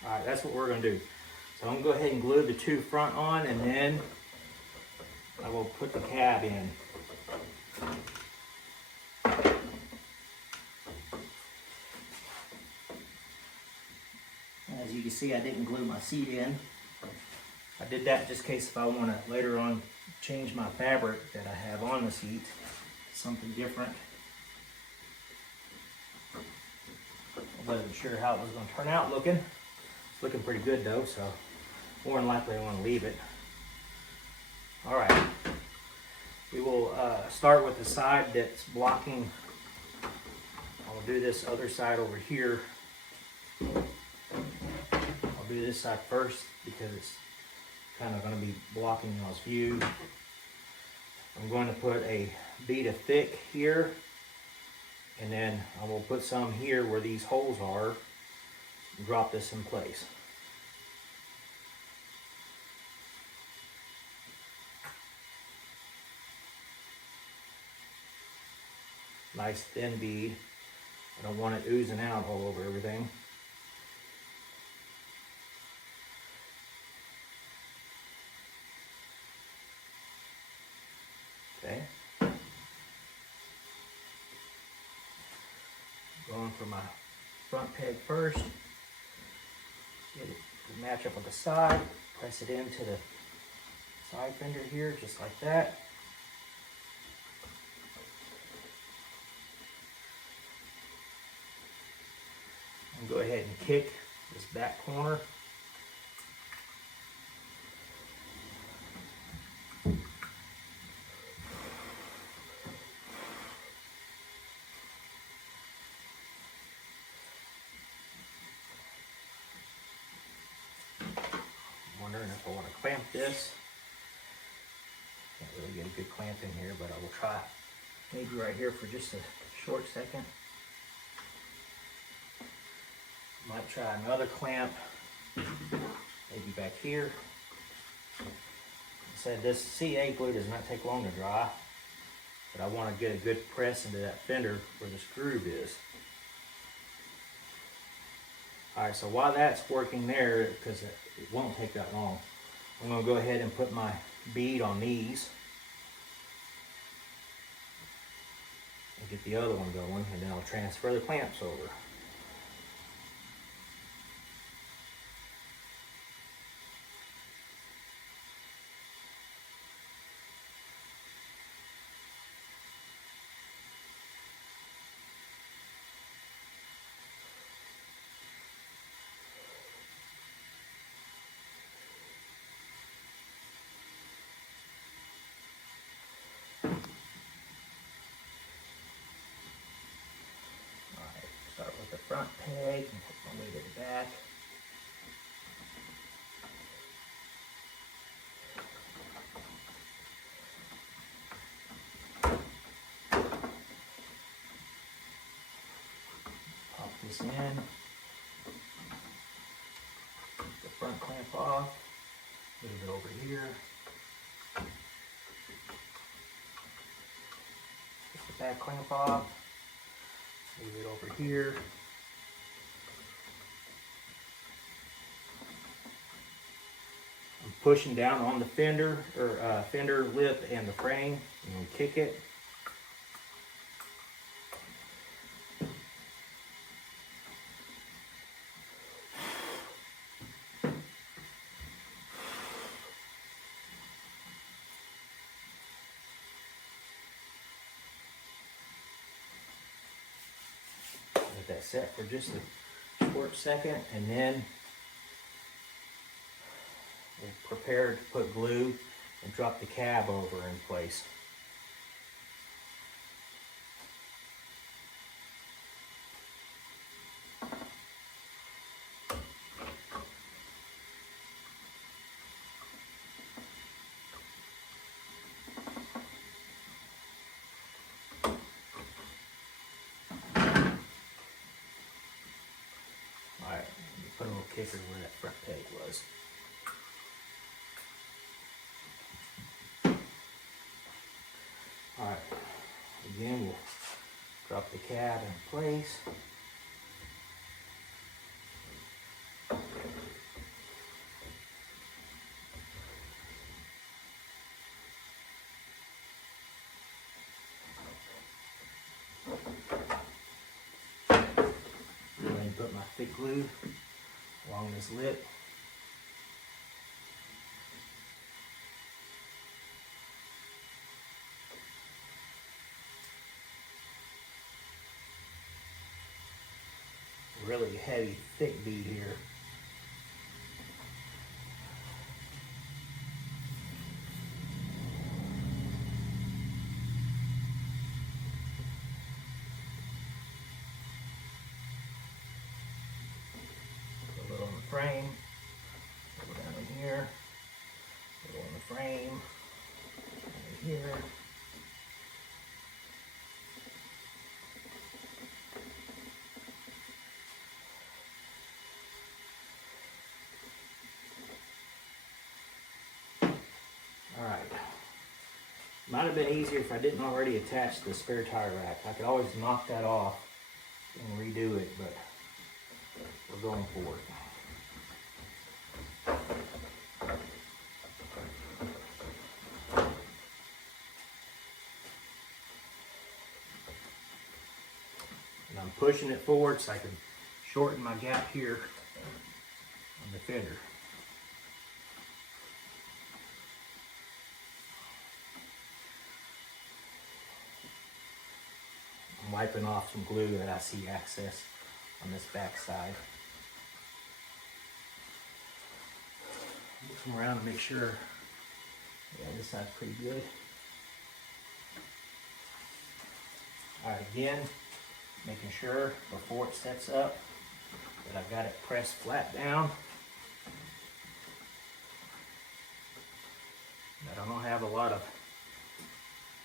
Alright, that's what we're going to do. So I'm going to go ahead and glue the two front on, and then I will put the cab in. you can see, I didn't glue my seat in. I did that just in case if I want to later on change my fabric that I have on the seat, something different. I wasn't sure how it was going to turn out looking. It's looking pretty good though, so more than likely I want to leave it. All right, we will start with the side that's blocking. I'll do this other side over here. I'll do this side first because it's kind of going to be blocking y'all's view. I'm going to put a bead of thick here, and then I will put some here where these holes are and drop this in place. Nice thin bead. I don't want it oozing out all over everything. Okay. Going for my front peg first. Get it to match up with the side. Press it into the side fender here, just like that. And go ahead and kick this back corner. Wondering if I want to clamp this. Can't really get a good clamp in here, but I will try maybe right here for just a short second. Might try another clamp, maybe back here. I said this CA glue does not take long to dry, but I want to get a good press into that fender where this groove is. Alright, so while that's working there, because it won't take that long, I'm going to go ahead and put my bead on these. And get the other one going, and then I'll transfer the clamps over. Start with the front peg and put my way to the back. Pop this in. Take the front clamp off. Move it over here. Take the back clamp off. Move it over here. I'm pushing down on the fender or fender lip and the frame, and kick it. Let that set for just a short second, and then we'll prepare to put glue and drop the cab over in place. Alright, put a little kicker where that front peg was. Alright, again we'll drop the cab in place. Go ahead and put my thick glue along this lip. Really heavy, thick bead here. Put a little on the frame, a little down in here, a little on the frame, down in here. Alright, might have been easier if I didn't already attach the spare tire rack. I could always knock that off and redo it, but we're going for it. And I'm pushing it forward so I can shorten my gap here on the fender. I'm wiping off some glue that I see excess on this back side. Come around and make sure, yeah, this side's pretty good. Alright, again, making sure before it sets up that I've got it pressed flat down. I don't have a lot of,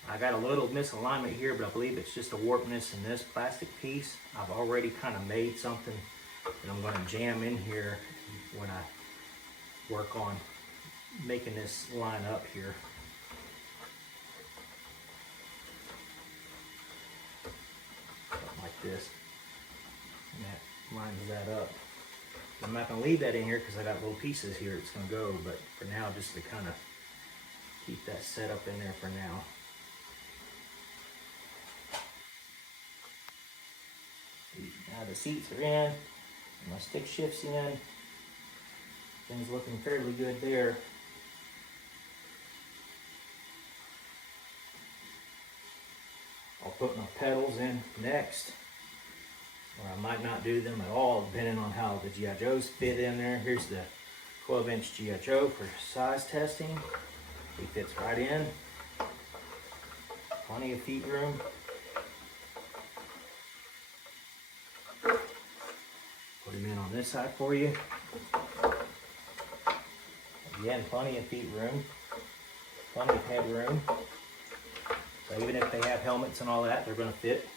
I got a little misalignment here, but I believe it's just a warpness in this plastic piece. I've already kind of made something that I'm going to jam in here when I work on making this line up here. Something like this. And that lines that up. I'm not going to leave that in here because I got little pieces here it's going to go, but for now, just to kind of keep that set up in there for now. Now the seats are in, my stick shift's in. Things looking fairly good there. I'll put my pedals in next, or I might not do them at all, depending on how the G.I. Joes fit in there. Here's the 12-inch G.I. Joe for size testing. He fits right in. Plenty of feet room. Put him in on this side for you. Again, plenty of feet room. Plenty of head room. So even if they have helmets and all that, they're going to fit.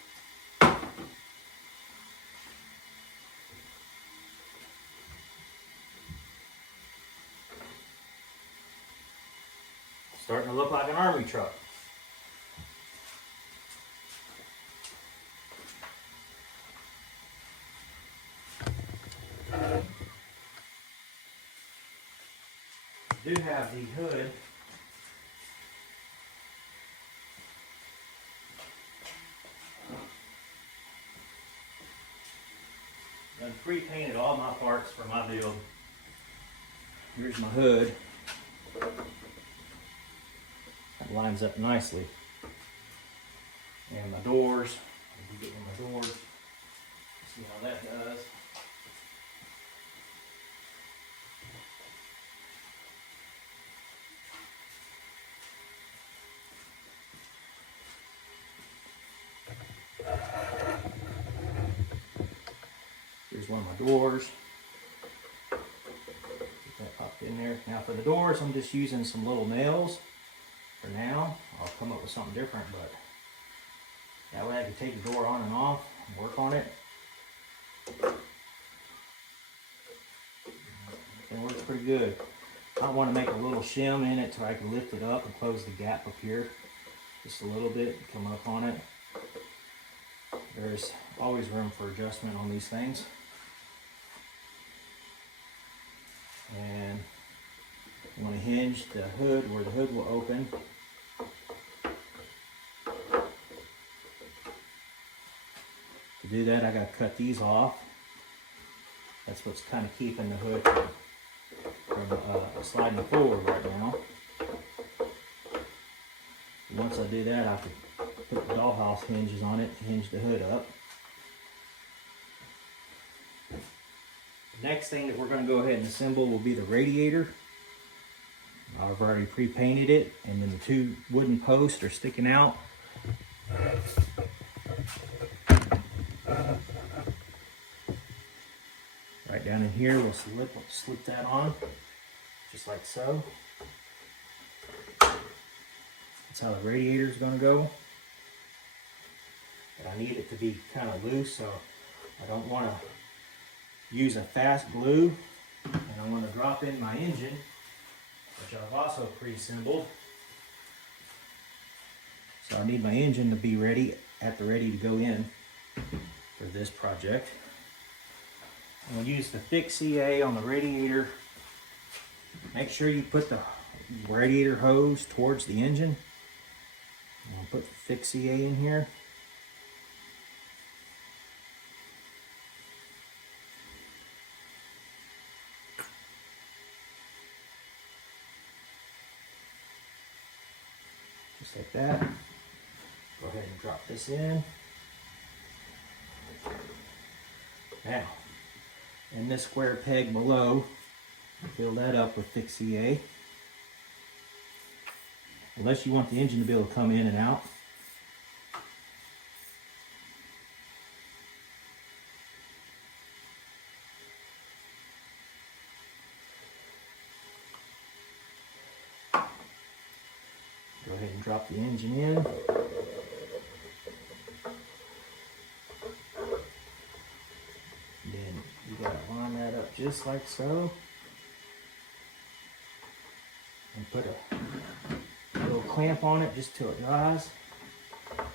Starting to look like an army truck. I do have the hood I've pre-painted all my parts for my build. Here's my hood. That lines up nicely. And my doors. I'll be getting my doors. See how that does. Here's one of my doors. Get that popped in there. Now for the doors, I'm just using some little nails for now. I'll come up with something different, but that way I can take the door on and off and work on it. It works pretty good. I want to make a little shim in it so I can lift it up and close the gap up here just a little bit, come up on it. There's always room for adjustment on these things. And I'm going to hinge the hood where the hood will open. To do that, I got to cut these off. That's what's kind of keeping the hood from sliding forward right now. Once I do that, I can put the dollhouse hinges on it to hinge the hood up. The next thing that we're going to go ahead and assemble will be the radiator. I've already pre-painted it, and then the two wooden posts are sticking out. Right down in here, we'll slip that on, just like so. That's how the radiator is going to go. But I need it to be kind of loose, so I don't want to use a fast glue. And I want to drop in my engine, which I've also pre-assembled. So I need my engine to be ready to go in for this project. I'm going to use the thick CA on the radiator. Make sure you put the radiator hose towards the engine. I'll put the thick CA in here. Just like that. Go ahead and drop this in. Now, in this square peg below, fill that up with thick CA. Unless you want the engine to be able to come in and out. Go ahead and drop the engine in. Then you gotta line that up just like so. And put a little clamp on it just till it dries. That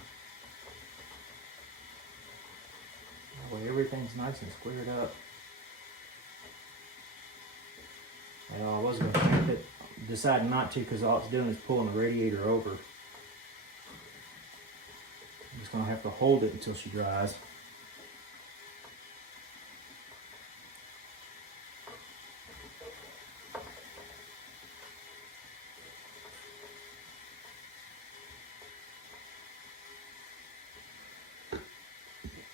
way everything's nice and squared up. And I was going to clamp it, decided not to because all it's doing is pulling the radiator over. I'm just going to have to hold it until she dries.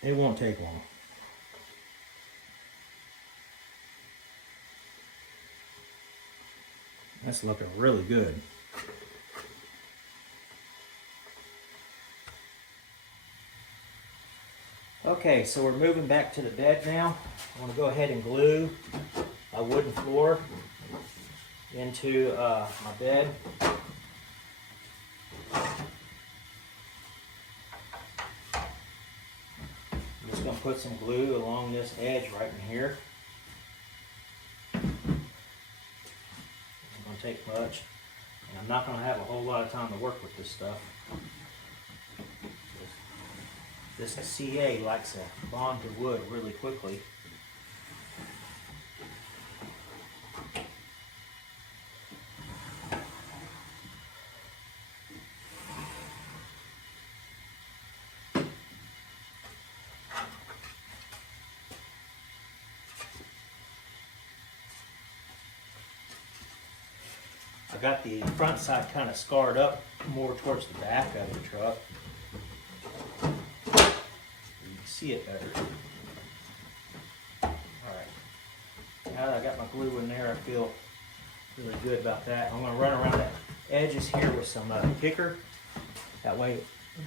It won't take long. That's looking really good. Okay, so we're moving back to the bed now. I want to go ahead and glue a wooden floor into my bed. I'm going to put some glue along this edge right in here. It doesn't going to take much, and I'm not going to have a whole lot of time to work with this stuff. This CA likes to bond to wood really quickly. I got the front side kind of scarred up more towards the back of the truck. You can see it better. Alright, now that I got my glue in there, I feel really good about that. I'm going to run around the edges here with some kicker. That way it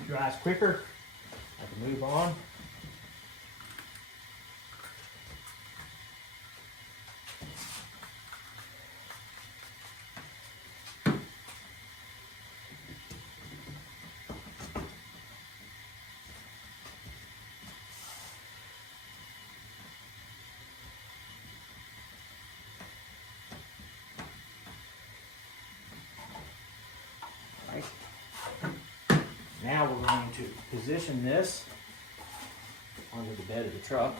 dries quicker. I can move on. Now we're going to position this onto the bed of the truck.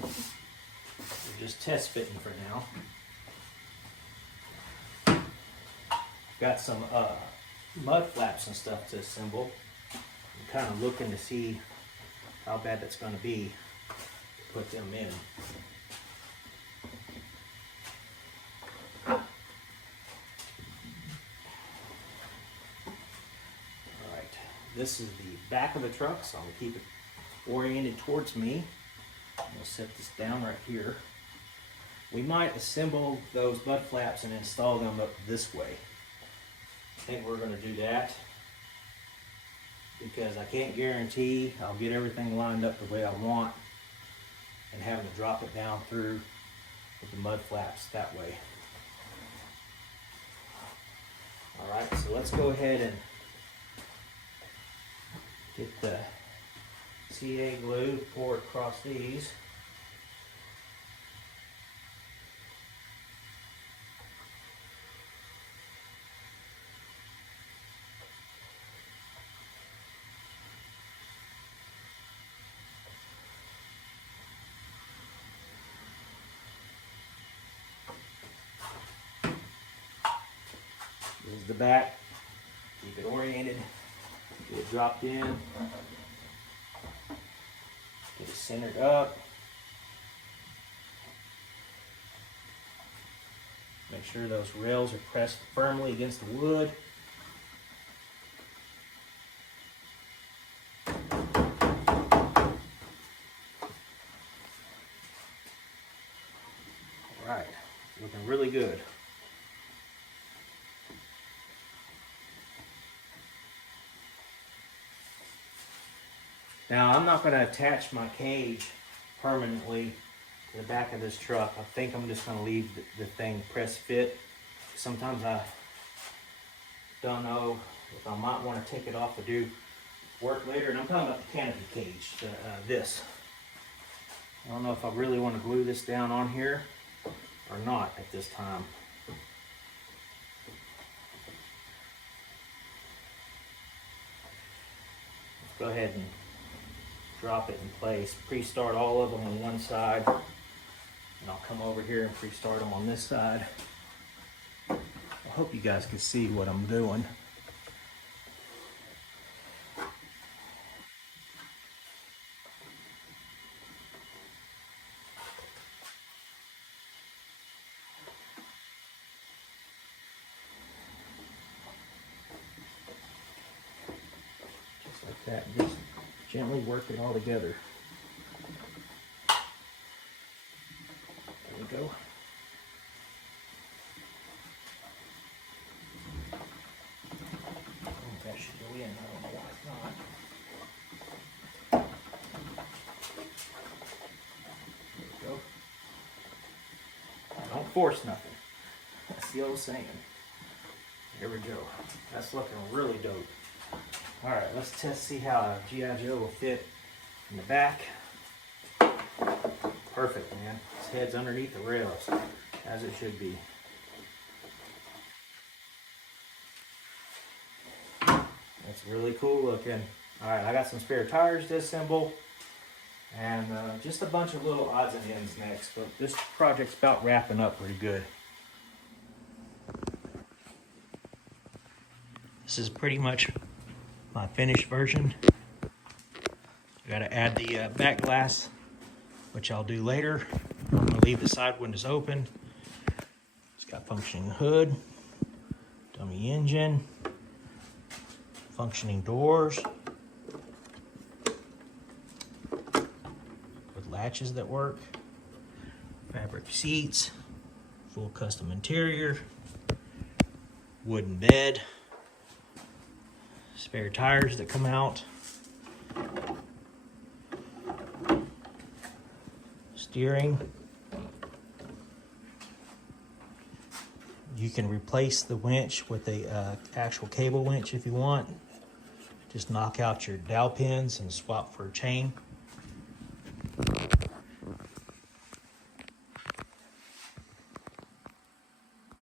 We're just test fitting for now. Got some mud flaps and stuff to assemble. I'm kind of looking to see how bad that's going to be to put them in. Alright, this is the back of the truck, so I'm going to keep it oriented towards me. I'm going to set this down right here. We might assemble those mud flaps and install them up this way. I think we're going to do that because I can't guarantee I'll get everything lined up the way I want and having to drop it down through with the mud flaps that way. Alright, so let's go ahead and get the CA glue, pour it across these. This is the back. Keep it oriented. Get it dropped in. Get it centered up. Make sure those rails are pressed firmly against the wood. Alright, looking really good. Now I'm not going to attach my cage permanently to the back of this truck. I think I'm just going to leave the thing press fit. Sometimes I don't know if I might want to take it off to do work later. And I'm talking about the canopy cage, this. I don't know if I really want to glue this down on here or not at this time. Let's go ahead and drop it in place. Pre-start all of them on one side, and I'll come over here and pre-start them on this side. I hope you guys can see what I'm doing. Just like that. Just gently work it all together. There we go. Oh, that should go in. I don't know why it's not. There we go. Don't force nothing. That's the old saying. There we go. That's looking really dope. Alright, let's see how a G.I. Joe will fit in the back. Perfect, man. His head's underneath the rails, as it should be. That's really cool looking. Alright, I got some spare tires to assemble, and just a bunch of little odds and ends next, but this project's about wrapping up pretty good. This is pretty much my finished version. Got to add the back glass, which I'll do later. I'm going to leave the side windows open. It's got functioning hood, dummy engine, functioning doors with latches that work, fabric seats, full custom interior, wooden bed, spare tires that come out, steering. You can replace the winch with a actual cable winch if you want. Just knock out your dowel pins and swap for a chain.